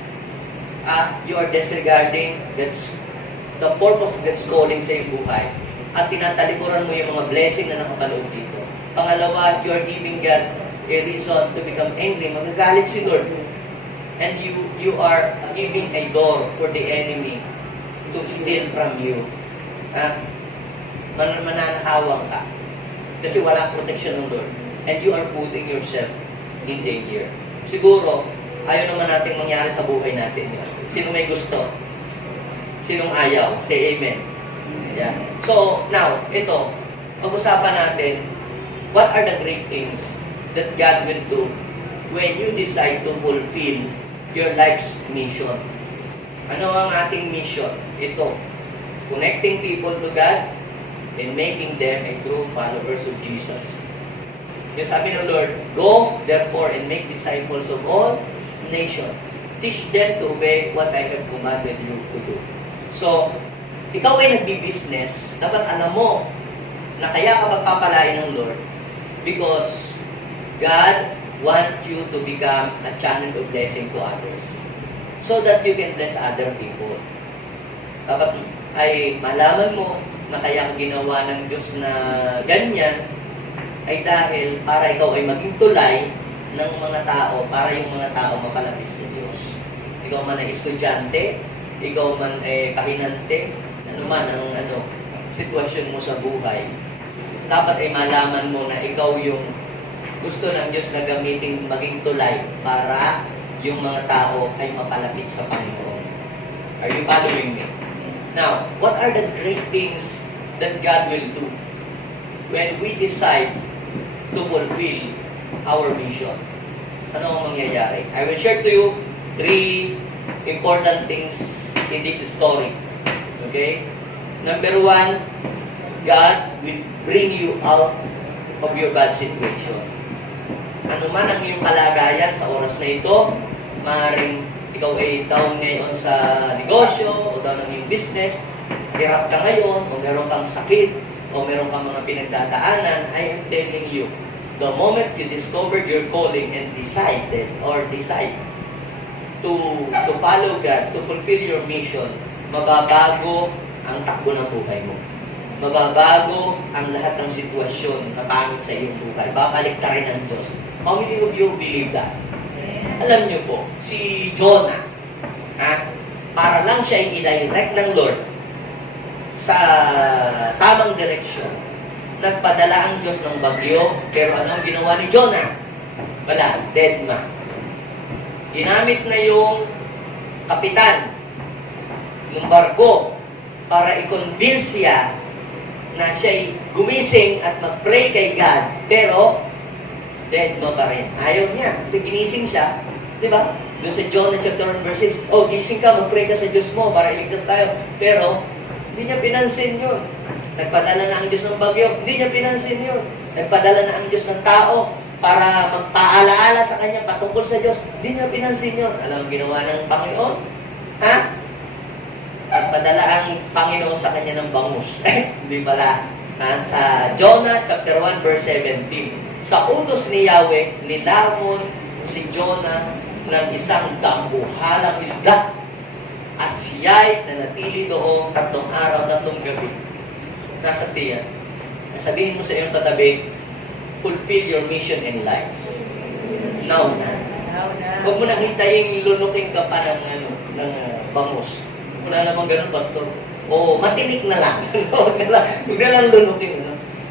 You are disregarding the purpose of God's calling sa iyong buhay. At tinatalikuran mo yung mga blessing na nakapaloob dito. Pangalawa, you are giving God a reason to become angry. Magagalit si Lord. And you are giving a door for the enemy to steal from you. Mananakawang ka. Kasi walang protection ng Lord. And you are putting yourself in danger. Siguro, ayaw naman natin mangyari sa buhay natin. Sino may gusto? Sinong ayaw? Say amen. Yeah. So, now, ito, pag-usapan natin, what are the great things that God will do when you decide to fulfill your life's mission? Ano ang ating mission? Ito, connecting people to God and making them a true followers of Jesus. Yung sabi ng Lord, go therefore and make disciples of all nations. Teach them to obey what I have commanded you to do. So, ikaw ay nagbi-business, dapat alam mo na kaya ka pagpapalain ng Lord because God wants you to become a channel of blessing to others so that you can bless other people. Dapat ay malaman mo na kaya ka ginawa ng Diyos na ganyan ay dahil para ikaw ay maging tulay ng mga tao, para yung mga tao mapalapit sa Diyos. ikaw man ay estudyante, ikaw man ay kahinante, ano man ang sitwasyon mo sa buhay, dapat ay malaman mo na ikaw yung gusto ng Diyos na gamitin maging tulay para yung mga tao ay mapalapit sa Panginoon. Are you following me? Now, what are the great things that God will do when we decide to fulfill our mission? Ano ang mangyayari? I will share to you 3 important things in this story. Okay? Number 1, God will bring you out of your bad situation. Ano man ang iyong kalagayan sa oras na ito, maaaring ikaw ay down ngayon sa negosyo o down ng iyong business, hirap ka ngayon, o meron kang sakit, o meron kang mga pinagdadaanan, I am telling you, the moment you discovered your calling and decide to follow God, to fulfill your mission, mababago ang takbo ng buhay mo. Mababago ang lahat ng sitwasyon na pangit sa iyong buhay. Babalik ka rin ng Diyos. How many of you believe that? Alam niyo po, si Jonah, para lang siya i-direct ng Lord sa tamang direksyon, nagpadala ang Diyos ng bagyo, pero ano ang ginawa ni Jonah? Wala, dead man. Ginamit na yung kapitan ng barko para i-convince siya na siya'y gumising at mag-pray kay God, pero dead mo pa rin. Ayaw niya. Ginising siya. Di ba? Doon sa Jonah chapter 1 verse 6, gising ka, mag-pray ka sa Diyos mo para iligtas tayo. Pero, hindi niya pinansin yun. Nagpadala na ang Diyos ng bagyo, hindi niya pinansin yun. Nagpadala na ang Diyos ng tao para magpaalaala sa kanya patungkol sa Diyos, hindi niya pinansin yun. Alam ang ginawa ng Panginoon? Nagpadala ang Panginoon sa kanya ng bangus. Hindi pala. Sa Jonah chapter 1 verse 17, sa utos ni Yahweh, nilamon si Jonah ng isang dambuhalang isda at siya'y nanatili doon 3 araw, 3 gabi. Nasa tiyan. Sabihin mo sa iyong katabi, fulfill your mission in life. Now na. Huwag mo nang hintayin lunukin ka pa ng bangus. Wala namang ganun, pastor. Matinik na lang. Huwag na lang lunukin.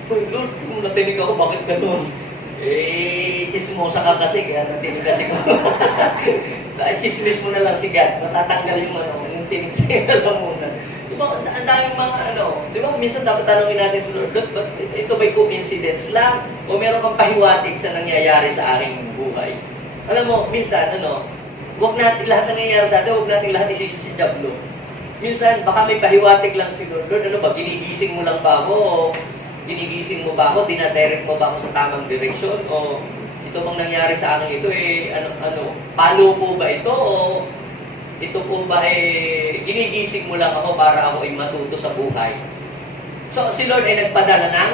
Uy, Lord, kung natinig ako, bakit ganun? Chismosa ka kasi, kaya natinig kasi ko. Chismis mo na lang si God. Matatanggal yung tinig siya lang muna. Diba, ang daming mga diba, minsan dapat tanongin natin si Lord, ito ba'y coincidence lang? O meron kang pahiwatig sa nangyayari sa aking buhay? Alam mo, minsan, huwag natin lahat nangyayari sa atin, huwag natin lahat isisi si Diablo. Minsan, baka may pahiwatig lang si Lord. Lord, ginigising mo lang ba ako? O ginigising mo ba ako? Dinadirect mo ba ako sa tamang direksyon? O ito bang nangyari sa akin ito, palo po ba ito? O ito po ba, ginigising mo lang ako para ako ay matuto sa buhay? So, si Lord ay nagpadala ng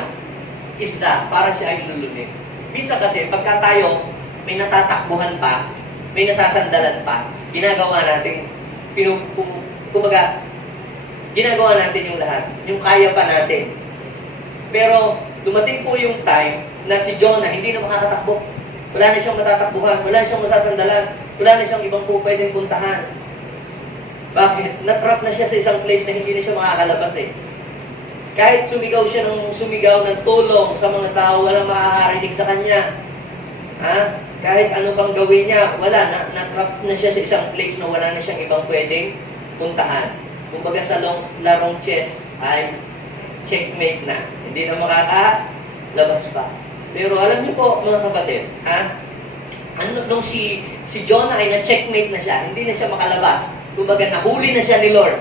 isda para siya ay lulunin. Minsan kasi, pagka tayo may natatakbuhan pa, may nasasandalan pa, ginagawa natin, kumbaga, ginagawa natin yung lahat, yung kaya pa natin. Pero, dumating po yung time na si Jonah hindi na makakatakbo. Wala na siyang matatakbuhan, wala na siyang masasandalan, wala na siyang ibang po pwedeng puntahan. Bakit? Natrap na siya sa isang place na hindi na siya makakalabas Kahit sumigaw siya ng tulong sa mga tao, walang makakarinig sa kanya. Kahit ano pang gawin niya, wala. Natrap na siya sa isang place na wala na siyang ibang pwedeng puntahan. Kumbaga sa larong chess ay checkmate na. Hindi na makakalabas pa. Pero alam niyo po, mga kapatid, nung si Jonah ay na-checkmate na siya, hindi na siya makalabas. Kumbaga, nahuli na siya ni Lord.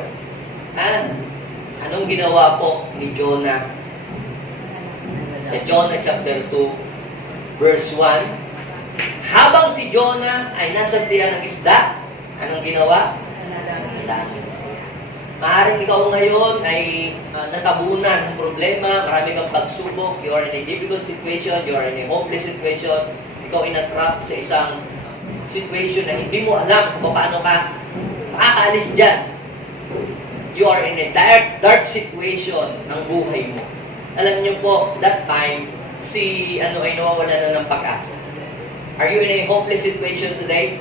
Anong ginawa po ni Jonah? Sa Jonah chapter 2, verse 1, habang si Jonah ay nasa tiyan ng isda, anong ginawa? Nanalangin siya. Maaaring ikaw ngayon ay natabunan ng problema, marami kang pagsubok, you are in a difficult situation, you are in a hopeless situation, ikaw ay natrap sa isang situation na hindi mo alam kung paano ka makakaalis dyan. You are in a dark situation ng buhay mo. Alam niyo po, that time, ay nawawala na ng pag-asa. Are you in a hopeless situation today?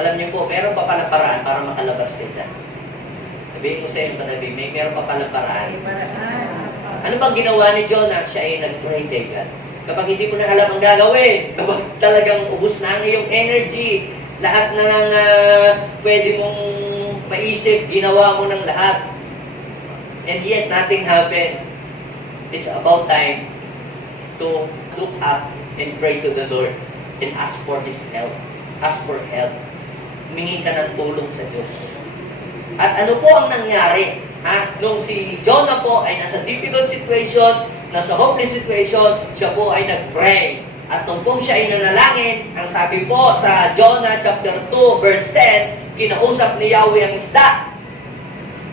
Alam niyo po, meron pa pala paraan para makalabas kayo dyan. Sabihin mo sa iyo, katabi, meron pa pala paraan. Ano bang ginawa ni Jonah? Siya ay nag-pray kay God. Kapag hindi mo na alam ang gagawin, kapag talagang ubos na ang iyong energy, lahat na ng pwede mong maisip, ginawa mo ng lahat. And yet, nothing happened. It's about time to look up and pray to the Lord and ask for His help. Ask for help. Humingi ka ng tulong sa Diyos. At ano po ang nangyari? Nung si Jonah po ay nasa difficult situation, nasa hopeless situation, siya po ay nag-pray. At nung po siya ay nanalangin, ang sabi po sa Jonah chapter 2 verse 10, kinausap ni Yahweh ang isda.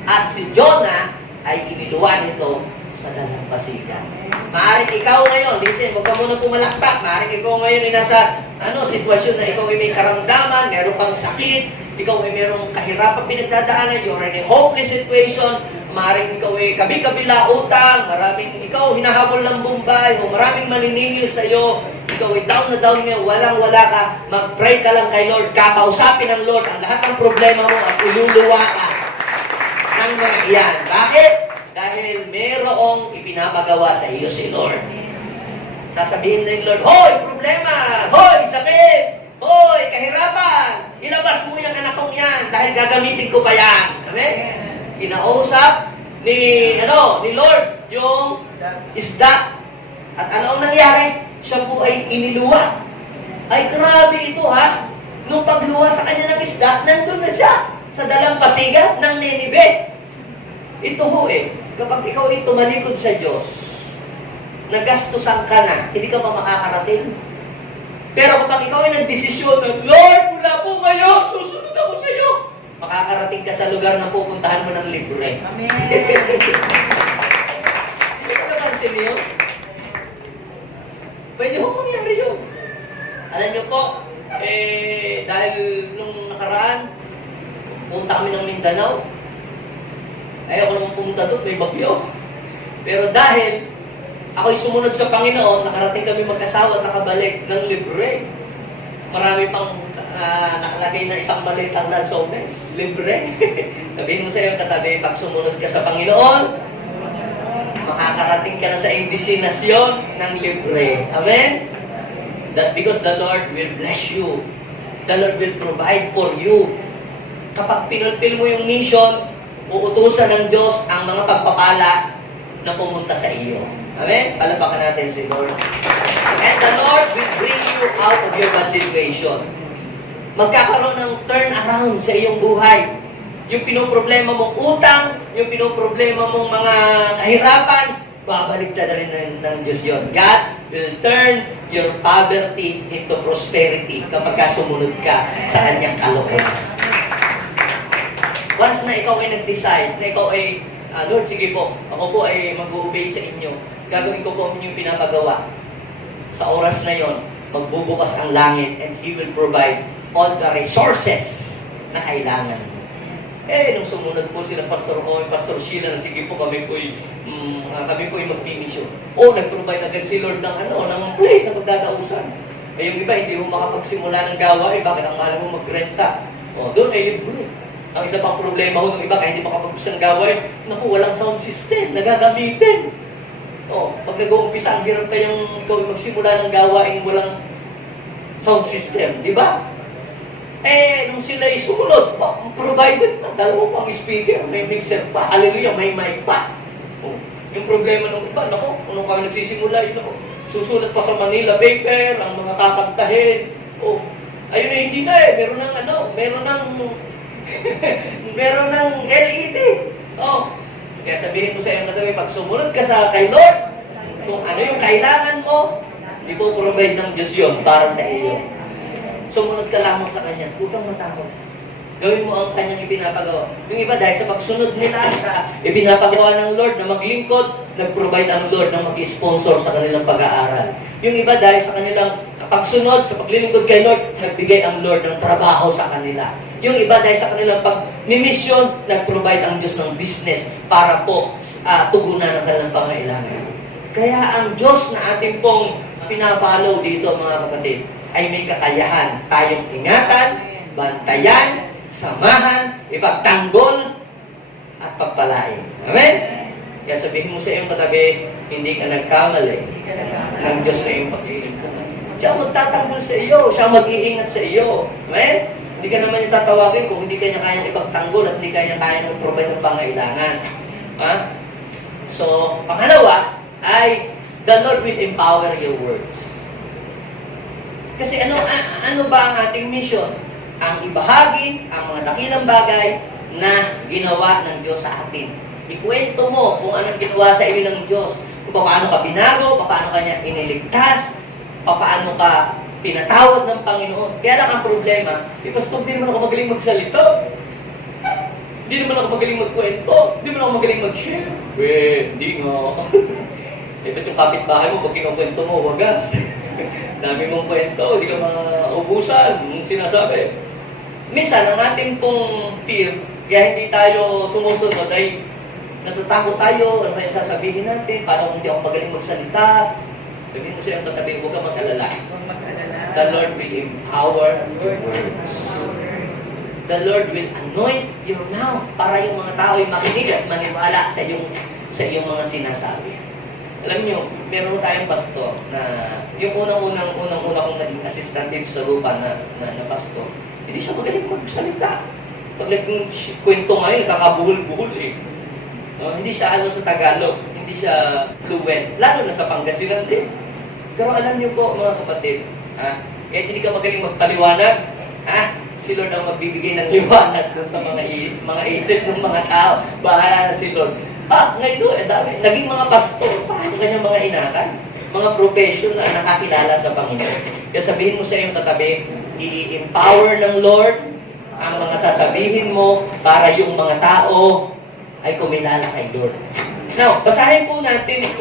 At si Jonah ay iniluwan nito sa dalampasigan. Maaaring ikaw ngayon, listen, huwag ka muna pumalakpak. Maaaring ikaw ngayon ay nasa sitwasyon na ikaw ay may karamdaman, meron kang sakit, ikaw ay merong kahirapan pinagdadaanan, you're in a hopeless situation, maaaring ikaw ay kabi-kabila utang, maraming ikaw hinahabol ng Bombay, o maraming maniningil sa iyo, ikaw ay down na down ngayon, walang-wala ka, mag-pray ka lang kay Lord, kakausapin ng Lord ang lahat ng problema mo at iluluwa ka ng mga iyan. Bakit? Dahil merong ipinapagawa sa iyo si Lord. Sasabihin ng Lord, hoy, problema! Hoy, sakit! Hoy, kahirapan! Ilabas mo yung anak kong yan dahil gagamitin ko pa yan. Amen? Kinausap ni Lord yung isda. At ano ang nangyari? Siya po ay iniluwa. Ay, grabe ito ha! Nung pagluwa sa kanya ng isda, nandun na siya sa dalampasigan ng Ninive. Ito ho kapag ikaw ay tumalikod sa Diyos, nagastusan ka na, hindi ka pa makakarating. Pero kapag ikaw ay nagdesisyon na, Lord, mula po ngayon, susunod ako sa iyo, makakarating ka sa lugar na pupuntahan mo ng libre. Amen. Hindi ko napansin niyo? Pwede ho mangyari yun. Alam niyo po, dahil nung nakaraan, punta kami ng Mindanao, ayaw ko naman pumunta doon, may bagyo. Pero dahil ako'y sumunod sa Panginoon, nakarating kami mag-asawa at nakabalik ng libre. Marami pang nakalagay na isang malitang lansones. Libre. Sabihin mo sa iyo, katabi, pag sumunod ka sa Panginoon, makakarating ka na sa destinasyon ng libre. Amen? Because the Lord will bless you. The Lord will provide for you. Kapag pinulpil mo yung mission, uutusan ng Diyos ang mga pagpapala na pumunta sa iyo. Amen? Palapakan natin si Lord. And the Lord will bring you out of your bad situation. Magkakaroon ng turn around sa iyong buhay. Yung pinoproblema mong utang, yung pinoproblema mong mga kahirapan, babalik na rin ng Diyos yun. God will turn your poverty into prosperity kapag sumunod ka sa Kanyang kalooban. Once na ikaw ay nag-decide, na ikaw ay, Lord, sige po, ako po ay mag-obey sa inyo. Gagawin ko po ang inyong pinapagawa. Sa oras na yon, magbubukas ang langit and He will provide all the resources na kailangan. Nung sumunod po sila, Pastor Owen, Pastor Sheila, na sige po, kami po ay magpimisyon. Nag-provide agad si Lord ng place na pagdadausan. Yung iba, hindi mo makapagsimula ng gawain, bakit ang mahal mo magrenta? Doon ay libre. Ang isa pang problema ho ng iba, kaya hindi makapag-umpisa ng gawain, walang sound system, nagagamitin. Pag nag-uumpisa, ang hirap kayang magsimula ng gawain, walang sound system, di ba? Nung sila sumunod, provided na, dalawa pang speaker, may mixer pa, hallelujah, may mic pa. Yung problema ng iba, nung kami nagsisimula, susulat pa sa Manila paper, ang mga kakantahin. Ayun na, hindi na meron ng LED. Kaya sabihin ko sa iyo katabi, pag sumunod ka kay Lord, kung ano yung kailangan mo, ipoprovide ng Diyos yun para sa iyo. Sumunod ka lamang sa Kanya. Huwag kang matakot. Gawin mo ang Kanyang ipinapagawa. Yung iba dahil sa pagsunod nila sa ipinapagawa ng Lord na maglingkod, nag-provide ang Lord na mag-sponsor sa kanilang pag-aaral. Yung iba dahil sa kanilang pagsunod sa paglilingkod kay Lord, nagbigay ang Lord ng trabaho sa kanila. Yung iba dahil sa kanilang pag-mission, nag-provide ang Diyos ng business para po tugunan ang kanilang pangailangan. Kaya ang Diyos na ating pong pinafollow dito, mga kapatid, ay may kakayahan tayong ingatan, bantayan, samahan, ipagtanggol, at pagpalain. Amen? Kaya sabihin mo sa iyong katabi, hindi ka nagkamali ng Diyos na iyong pag-iingat. Siya ang magtatanggol sa iyo, siya ang mag-iingat sa iyo. Amen? Hindi ka naman yung tatawagin kung hindi ka niya kayang ipagtanggol at hindi ka niya kayang mag-provide ng pangailangan. Ha? So, pangalawa ay the Lord will empower your words. Kasi ano ba ang ating mission? Ang ibahagi ang mga dakilang bagay na ginawa ng Diyos sa atin. Ikwento mo kung anong ginawa sa iyo ng Diyos. Kung paano ka binago, paano ka niya iniligtas, paano ka pinatawad ng Panginoon. Kaya lang ang problema, Pastor, di naman ako magaling magsalita. Hindi naman ako magaling magkwento. Hindi naman ako magaling mag-share. Hindi nga. Ba't yung kapitbahay mo, pag kinukwento mo, wagas. Dami mong kwento, hindi ka maubusan. Yung sinasabi. Minsan, ang ating pong fear, kaya hindi tayo sumusunod ay natatakot tayo, ano kaya sasabihin natin, paano kung hindi ako magaling magsalita. Sabihin mo siya ang katabi, huwag ka mag-alala. The Lord will empower your words. The Lord will anoint your mouth para yung mga tao ay makinig at maniwala sa iyong mga sinasabi. Alam niyo, meron tayong pastor na yung unang kong naging assistant dito sa lupa na pastor, hindi siya magaling magsalita. Pag nagkwento ngayon, nakakabuhol-buhol eh. Hindi siya sa Tagalog, hindi siya fluent, lalo na sa Pangasinan din. Pero alam niyo po mga kapatid, kahit hindi ka magaling magpaliwanag, si Lord ang magbibigay ng liwanag sa mga isip ng mga tao. Bahala na si Lord. Ngayon dami. Naging mga pastor, paano kanyang mga inakan? Mga professional na nakakilala sa Panginoon. Kaya sabihin mo sa iyong katabi, i-empower ng Lord ang mga sasabihin mo para yung mga tao ay kumilala kay Lord. Now, basahin po natin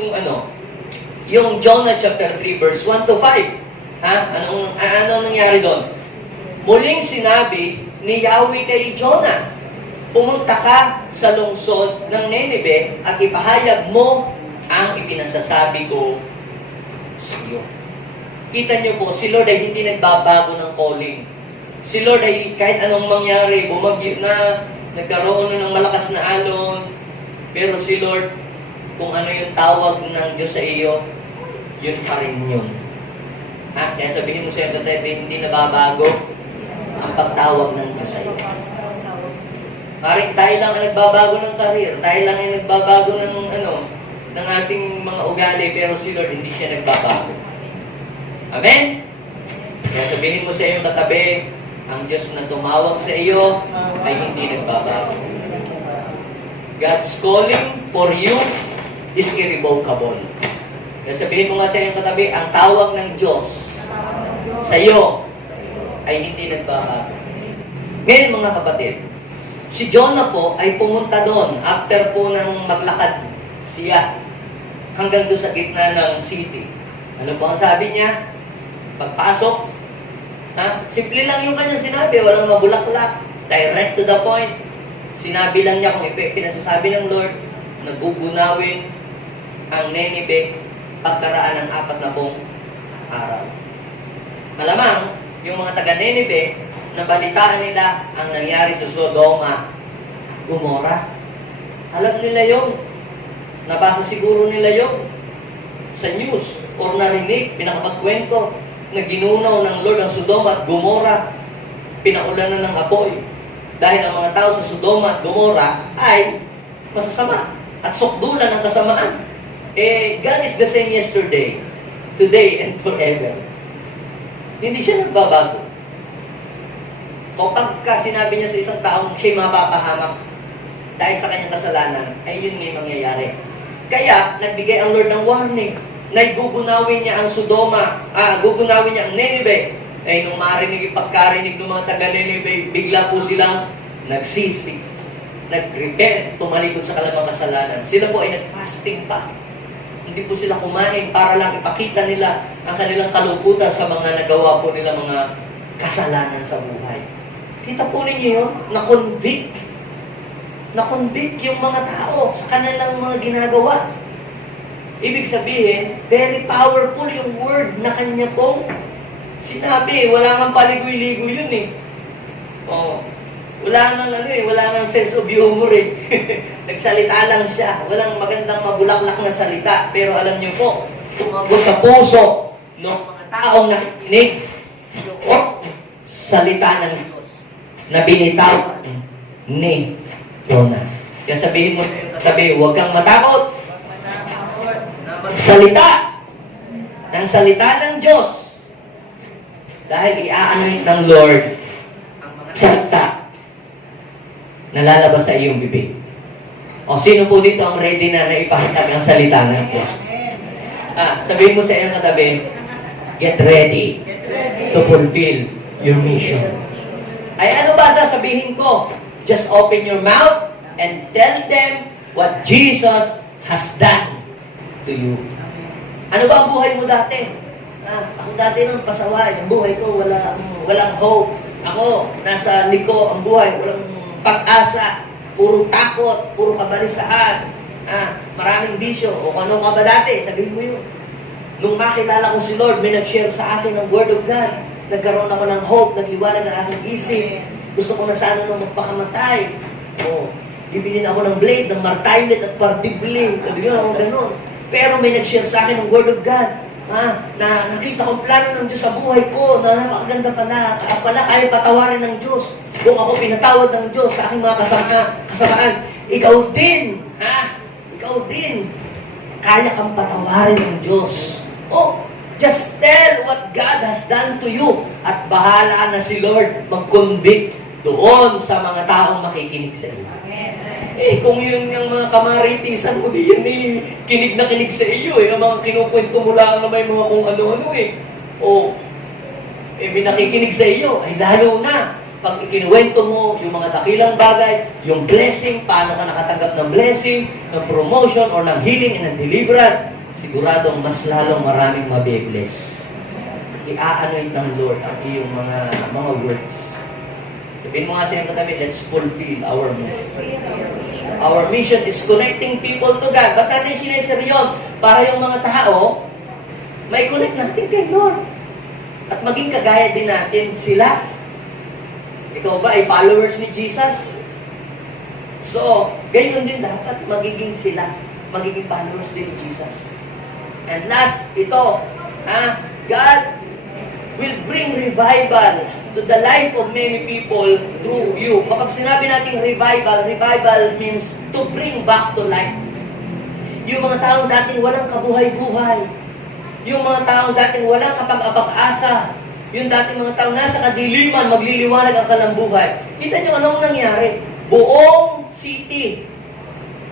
yung Jonah chapter 3 verse 1 to 5. Anong nangyari doon? Muling sinabi ni Yahweh kay Jonah, pumunta ka sa lungsod ng Nineveh at ipahayag mo ang ipinasasabi ko sa iyo. Kita niyo po, si Lord ay hindi nagbabago ng calling. Si Lord ay kahit anong mangyari, bumagyo na, nagkaroon na ng malakas na alon, pero si Lord, kung ano yung tawag ng Diyos sa iyo, yun pa rin yun. Kaya sabihin mo sa iyo, hindi nababago ang pagtawag ng Diyos sa iyo. Parang tayo lang ang nagbabago ng career, tayo lang ang nagbabago ng ating mga ugali, pero si Lord hindi siya nagbabago. Amen? Kaya sabihin mo sa iyong katabi, ang Diyos na tumawag sa iyo ay hindi nagbabago. God's calling for you is irrevocable. Kaya sabihin mo nga sa iyong katabi, ang tawag ng Diyos sa iyo ay hindi nagbabago. Ngayon mga kapatid, si Jonah po ay pumunta doon after po ng maglakad siya hanggang doon sa gitna ng city. Ano po ang sabi niya? Pagpasok, simple lang yung kanyang sinabi, walang mabulaklak, direct to the point. Sinabi lang niya kung pinasasabi ng Lord, nagugunawin ang Nineveh pagkaraan ng 40 araw. Malamang, yung mga taga-Nineveh, nabalitaan nila ang nangyari sa Sodoma at Gomora. Alam nila yun. Nabasa siguro nila yun sa news or narinig, pinakapagkwento na ginunaw ng Lord ang Sodoma at Gomora. Pinaulanan ng apoy. Dahil ang mga tao sa Sodoma at Gomora ay masasama at sukdulan ng kasamaan. God is the same yesterday, today, and forever. Hindi siya nagbabago. Kapag sinabi niya sa isang taong siya'y mapapahamak dahil sa kanyang kasalanan, ay yun may mangyayari. Kaya, nagbigay ang Lord ng warning na gugunawin niya ang Sodoma, gugunawin niya ang Nineveh. Ay nung marinig, pagkarinig ng mga taga-Nineveh, bigla po silang nagsisi, nag-repent, tumalikod sa kanilang kasalanan. Sila po ay nag-fasting pa. Hindi po sila kumain para lang ipakita nila ang kanilang kalungkutan sa mga nagawa po nila mga kasalanan sa buhay. Kita po ninyo yun, na-convict. Na-convict yung mga tao sa kanilang mga ginagawa. Ibig sabihin, very powerful yung word na kanya pong sinabi. Wala nga paligoy-ligoy yun eh. Oh, wala nang wala nang sense of humor eh. Nagsalita lang siya. Walang magandang mabulaklak na salita. Pero alam niyo po, tumago sa puso ng mga taong nakikinig yung salita ng Diyos na binitaw ni Jonah. Kaya sabihin mo sa iyong katabi, huwag kang matakot na magsalita ng salita ng Diyos dahil i-anoint ng Lord ang mga salita na lalabas sa iyong bibig. O, sino po dito ang ready na ipahayag ang salita ng Diyos? Sabihin mo sa iyong katabi, get ready to fulfill your mission. Ay ano ba sasabihin ko? Just open your mouth and tell them what Jesus has done to you. Ano ba ang buhay mo dati? Ako dati nung pasaway, ang buhay ko walang hope. Ako, nasa liko ang buhay, walang pag-asa, puro takot, puro kabalisahan, maraming bisyo. O ano ka ba dati? Sabihin mo yun. Nung makilala ko si Lord, may nag-share sa akin ng Word of God. Nagkaroon ako ng hope, nagliwanag ang aking isip. Gusto ko na sana nung magpakamatay. Bibilin ako ng blade, ng martaylet at pardibli. Sabi yun, ganun. Pero may nag-share sa akin ng Word of God. Na nakita ko plano ng Diyos sa buhay ko, na napakaganda pala, kaya patawarin ng Diyos. Kung ako pinatawad ng Diyos sa aking mga kasamaan, ikaw din, ikaw din, kaya kang patawarin ng Diyos. Just tell what God has done to you at bahala na si Lord mag-convict doon sa mga taong makikinig sa iyo. Kung yun yung mga kamaritisan mo, di yan kinig na kinig sa iyo ang mga kinukwento mo lang na may mga kung ano-ano may nakikinig sa iyo, ay lalo na pag ikinuwento mo yung mga dakilang bagay, yung blessing, paano ka nakatanggap ng blessing, ng promotion, or ng healing and ng deliverance, siguradong mas lalong maraming mabibless. I-anoint ng Lord ang iyong mga words. Sabihin mo nga sa iyong katabi, let's fulfill our mission. Our mission is connecting people to God. Ba't natin sinesir yun? Para yung mga tao, may connect natin kay Lord. At maging kagaya din natin sila. Ikaw ba ay followers ni Jesus? So, ganyan din dapat magiging sila. Magiging followers din ni Jesus. And last, ito, God will bring revival to the life of many people through you. Kapag sinabi natin revival means to bring back to life. Yung mga taong dating walang kabuhay-buhay. Yung mga taong dating walang kapag-apag-asa. Yung dating mga taong nasa kadiliman, magliliwanag ang kanilang buhay. Kita nyo anong nangyari? Buong city,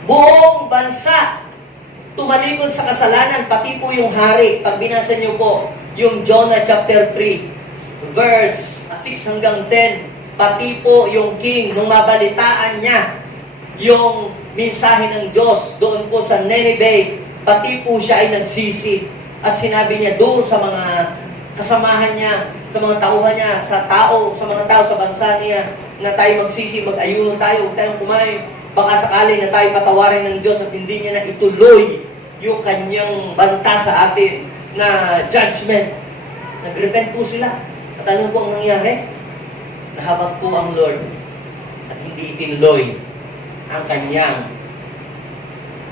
buong bansa, tumalikod sa kasalanan, pati po yung hari. Pag binasa nyo po, yung Jonah chapter 3, verse 6 hanggang 10, pati po yung king, nung mabalitaan niya yung mensahe ng Diyos doon po sa Nineveh, pati po siya ay nagsisi. At sinabi niya doon sa mga kasamahan niya, sa mga tauhan niya, sa mga tao sa bansa niya, na tayo magsisi, mag-ayuno tayo, huwag tayong kumain. Baka sakali na tayo patawarin ng Diyos at hindi niya na ituloy yung kanyang banta sa atin na judgment. Nag-repent po sila. At ano po ang nangyari? Nahabag po ang Lord at hindi itinuloy ang kanyang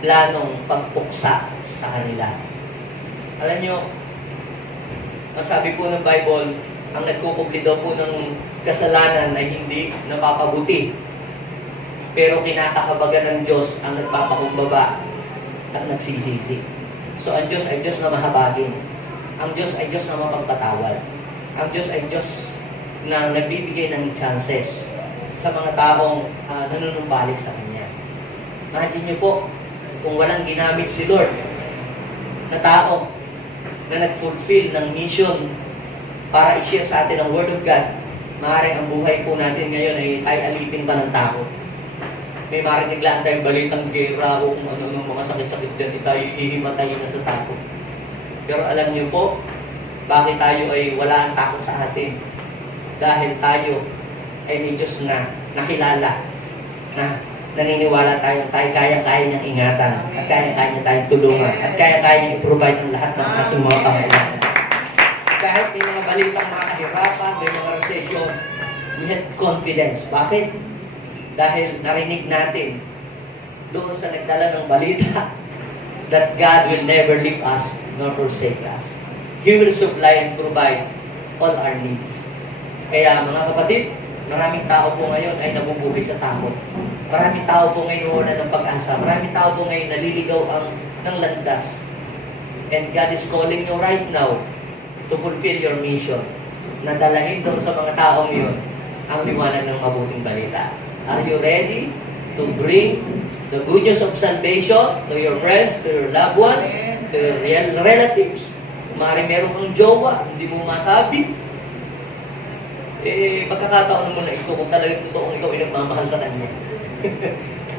planong pagpuksa sa kanila. Alam nyo, ang sabi po ng Bible, ang nagkukubli daw po ng kasalanan ay hindi napapabuti. Pero kinakahabagan ng Diyos ang nagpapakumbaba at nagsisisi. So ang Diyos ay Diyos na mahabagin. Ang Diyos ay Diyos na mapagpatawad. Ang Diyos ay Diyos na nagbibigay ng chances sa mga taong nanunumbalik sa Kanya. Imagine niyo po, kung walang ginamit si Lord na tao na nag-fulfill ng mission para i-share sa atin ang Word of God, maaaring ang buhay po natin ngayon ay alipin pa ng takot. May marinig lang tayong balitang gera o kung ano mga sakit-sakit dyan, tayo ihimatayin na sa takot. Pero alam niyo po, bakit tayo ay wala ang takot sa atin? Dahil tayo ay may Diyos na nakilala, na naniniwala tayo kaya-kaya niyang ingatan, at kaya-kaya niya tayong tulungan, at kaya-kaya niya i-provide ang lahat ng ating mga pangailangan. Kahit may mga balitang mga kahirapan, may mga recession, We had confidence. Bakit? Dahil narinig natin doon sa nagdala ng balita that God will never leave us nor forsake us. He will supply and provide all our needs. Kaya mga kapatid, maraming tao po ngayon ay nabubuhay sa takot. Maraming tao po ngayon wala ng pag-asa. Maraming tao po ngayon naliligaw ng landas. And God is calling you right now to fulfill your mission. Nadalahin doon sa mga taong yun ang liwanag ng mabuting balita. Are you ready to bring the good news of salvation to your friends, to your loved ones, to your relatives? Kung maaaring meron kang jowa, hindi mo masabi, pagkakataon mo na ito kung talagang totoong ikaw ay nagmamahal sa kanya.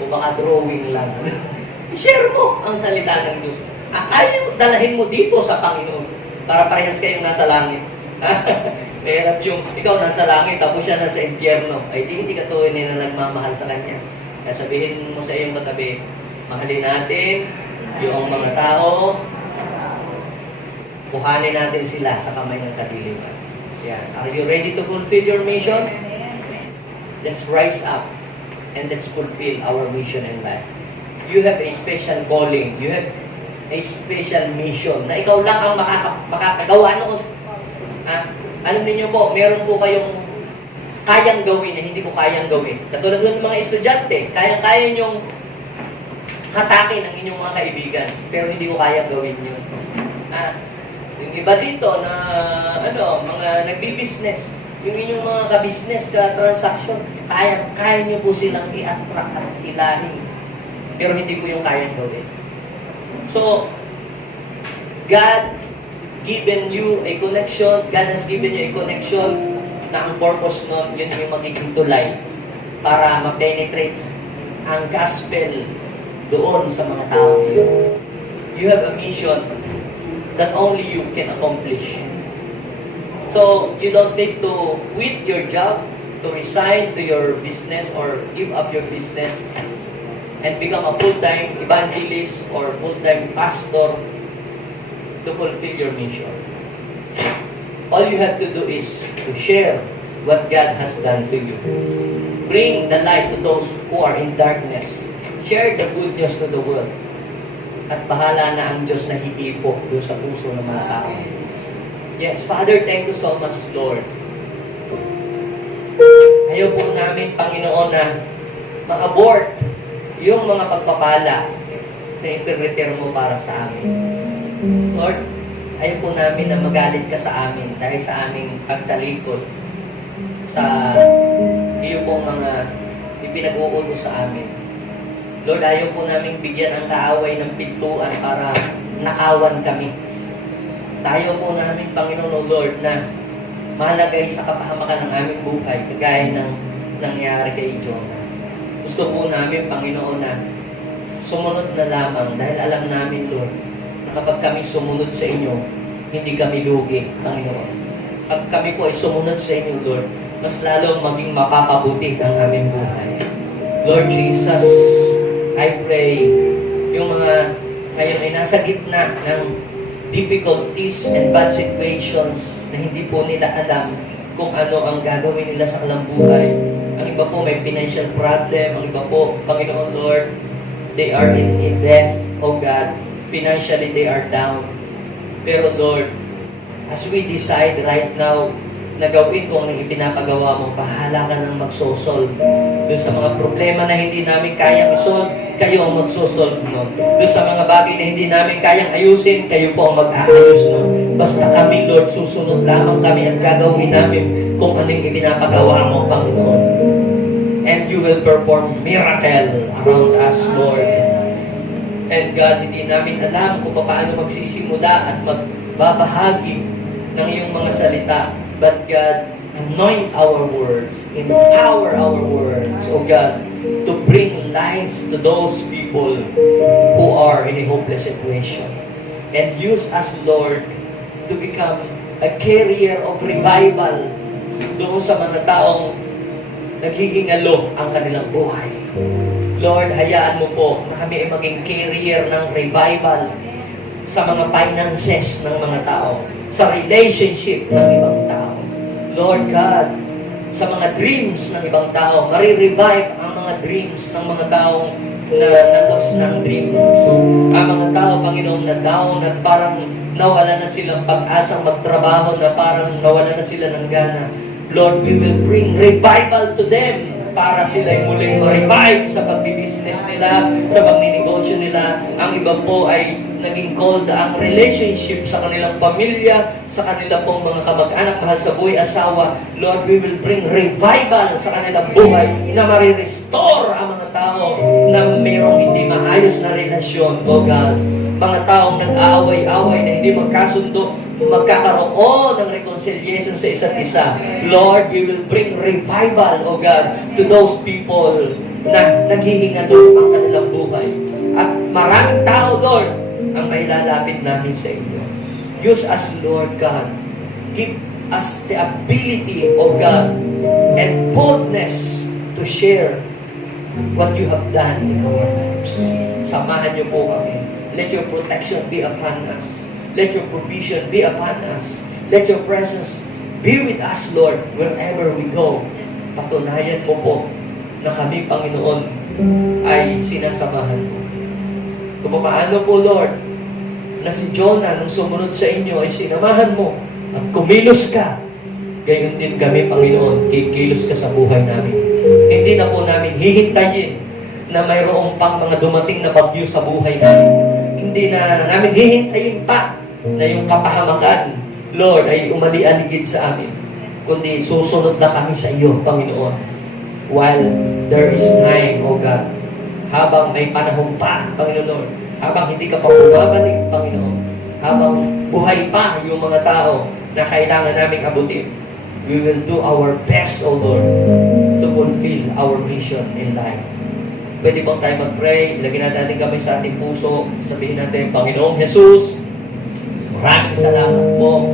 O baka drawing lang. I-share mo ang salita ng Diyos. Kaya mo, dalahin mo dito sa Panginoon para parehas kayong nasa langit. Mahirap yung ikaw nasa langit tapos siya nasa impyerno. Ay hindi ka tuwin na nagmamahal sa kanya. Kaya sabihin mo sa iyong katabi, mahalin natin yung mga tao, kuhanin natin sila sa kamay ng kadiliman. Yan. Are you ready to fulfill your mission? Let's rise up and let's fulfill our mission in life. You have a special calling. You have a special mission na ikaw lang ang makakagawa noon. Alam niyo po, meron po kayong kayang gawin na hindi ko kayang gawin. Katulad ng mga estudyante, kayang-kaya niyong hatakin ang inyong mga kaibigan, pero hindi ko kayang gawin yun. Yung iba dito na mga nagbi-business, yung inyong mga ka-business, ka-transaction, kaya niyo po silang i-attract at ilahin. Pero hindi ko yung kayang gawin. So, God given you a connection, God has given you a connection na ang purpose nun, yun yung magiging tulay para ma-penetrate ang gospel doon sa mga tao yun. You have a mission that only you can accomplish. So, you don't need to quit your job, to resign to your business or give up your business and become a full-time evangelist or full-time pastor to fulfill your mission. All you have to do is to share what God has done to you. Bring the light to those who are in darkness. Share the good news to the world. At bahala na ang Diyos na hihipo doon sa puso ng mga tao. Yes, Father, thank you so much, Lord. Ayaw po namin, Panginoon, na ma-abort yung mga pagpapala na ipinrepair mo para sa amin. Lord, ayaw po namin na magalit ka sa amin dahil sa aming pagtalikod sa iyo pong mga ipinag-uutos sa amin. Lord, ayaw po namin bigyan ang kaaway ng pintuan para nakawan kami. Tayo po namin, Panginoon, Lord, na malagay sa kapahamakan ng aming buhay, kagaya ng nangyari kay Jonah. Gusto po namin, Panginoon, na sumunod na lamang dahil alam namin, Lord, na kapag kami sumunod sa inyo, hindi kami lugi, Panginoon. Pag kami po ay sumunod sa inyo, Lord, mas lalong maging mapapabuti ang aming buhay. Lord Jesus, I pray, yung mga ngayon ay nasa gitna ng difficulties and bad situations na hindi po nila alam kung ano ang gagawin nila sa kanilang buhay. Ang iba po may financial problem, ang iba po, Panginoon Lord, they are in death, oh God. Financially, they are down. Pero Lord, as we decide right now na gawin kung ang ipinapagawa mo, bahala ka nang magsosolve. Doon sa mga problema na hindi namin kayang isolve, kayo ang magsosolve nun. Doon sa mga bagay na hindi namin kayang ayusin, kayo po ang mag-aayos nun. Basta kami, Lord, susunod lamang kami at gagawin namin kung ano yung ipinapagawa mo, Panginoon. And you will perform miracle around us, Lord. And God, hindi namin alam kung paano magsisimula at magbabahagi ng iyong mga salita. But God, anoint our words, empower our words, oh God, to bring life to those people who are in a hopeless situation. And use us, Lord, to become a carrier of revival doon sa mga taong naghihingalo ang kanilang buhay. Lord, hayaan mo po na kami ay maging carrier ng revival sa mga finances ng mga tao, sa relationship ng ibang tao. Lord God, sa mga dreams ng ibang tao. Marirevive ang mga dreams ng mga taong na-lost ng dreams. Ang mga tao, Panginoon, na down at parang nawala na silang pag-asang magtrabaho, na parang nawala na sila ng gana. Lord, we will bring revival to them para sila'y muling ma-revive sa pagbibusiness nila, sa pagninegosyo nila. Ang iba po ay naging cold ang relationship sa kanilang pamilya, sa kanilang pong mga kamag-anak, mahal sa buhay, asawa. Lord, we will bring revival sa kanilang buhay na marirestore ang mga tao na mayroong hindi maayos na relasyon, O God. Mga taong nag-aaway-away na hindi magkasundo, magkakaroon ng reconciliation sa isa't isa. Lord, we will bring revival, O God, to those people na naghihingalo ang kanilang buhay. At maraming tao, Lord, ang mailalapit namin sa inyo. Use us, Lord God. Give us the ability, O God, and boldness to share what you have done in our lives. Samahan niyo po kami. Let your protection be upon us. Let your provision be upon us. Let your presence be with us, Lord, wherever we go. Patunayan mo po na kami, Panginoon, ay sinasamahan mo. Kung paano po, Lord, na si Jonah nung sumunod sa inyo ay sinamahan mo at kumilos ka, gayon din kami, Panginoon, kikilos ka sa buhay namin. Hindi na po namin hihintayin na mayroong pang mga dumating na bagyo sa buhay namin. Hindi na namin hihintayin pa na yung kapahamakan, Lord, ay umali-aligid sa amin. Kundi susunod na kami sa iyo, Panginoon. While there is time, O God, habang may panahon pa, Panginoon, habang hindi ka pa bumabalik, Panginoon, habang buhay pa yung mga tao na kailangan naming abutin, we will do our best, O Lord, to fulfill our mission in life. Pwede bang tayo mag-pray? Ilagay natin kami sa ating puso. Sabihin natin, Panginoong Jesus, maraming salamat po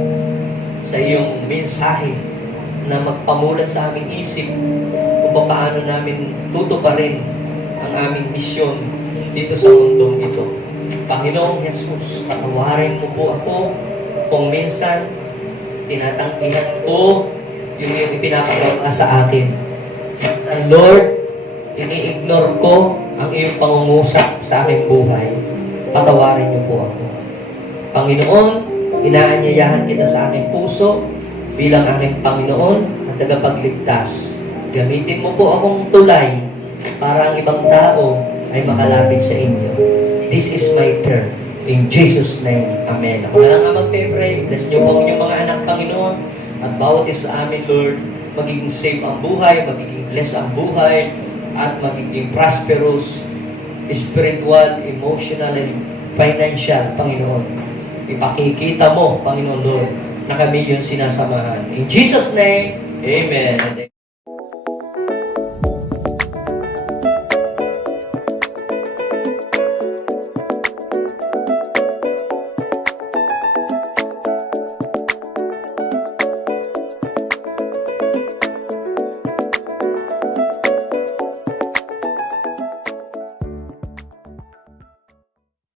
sa iyong mensahe na magpamulat sa aming isip kung paano namin tutuparin ang aming misyon dito sa mundong ito. Panginoong Jesus, patawarin mo po ako kung minsan tinatanggihan ko yung ipinapagawa sa akin. Minsan, Lord, ini-ignore ko ang iyong pangungusap sa aking buhay. Patawarin niyo po ako. Panginoon, inaanyayahan kita sa aking puso bilang aking Panginoon at tagapagligtas. Gamitin mo po akong tulay para ang ibang tao ay makalapit sa inyo. This is my turn. In Jesus' name, Amen. Ako na lang nga magpe-pray. Bless niyo po ang inyong mga anak, Panginoon. At bawat isa sa amin, Lord, magiging safe ang buhay, magiging blessed ang buhay, at magiging prosperous, spiritual, emotional, and financial, Panginoon. Ipakikita mo, Panginoon Lord, na kami yung sinasamahan. In Jesus' name, Amen.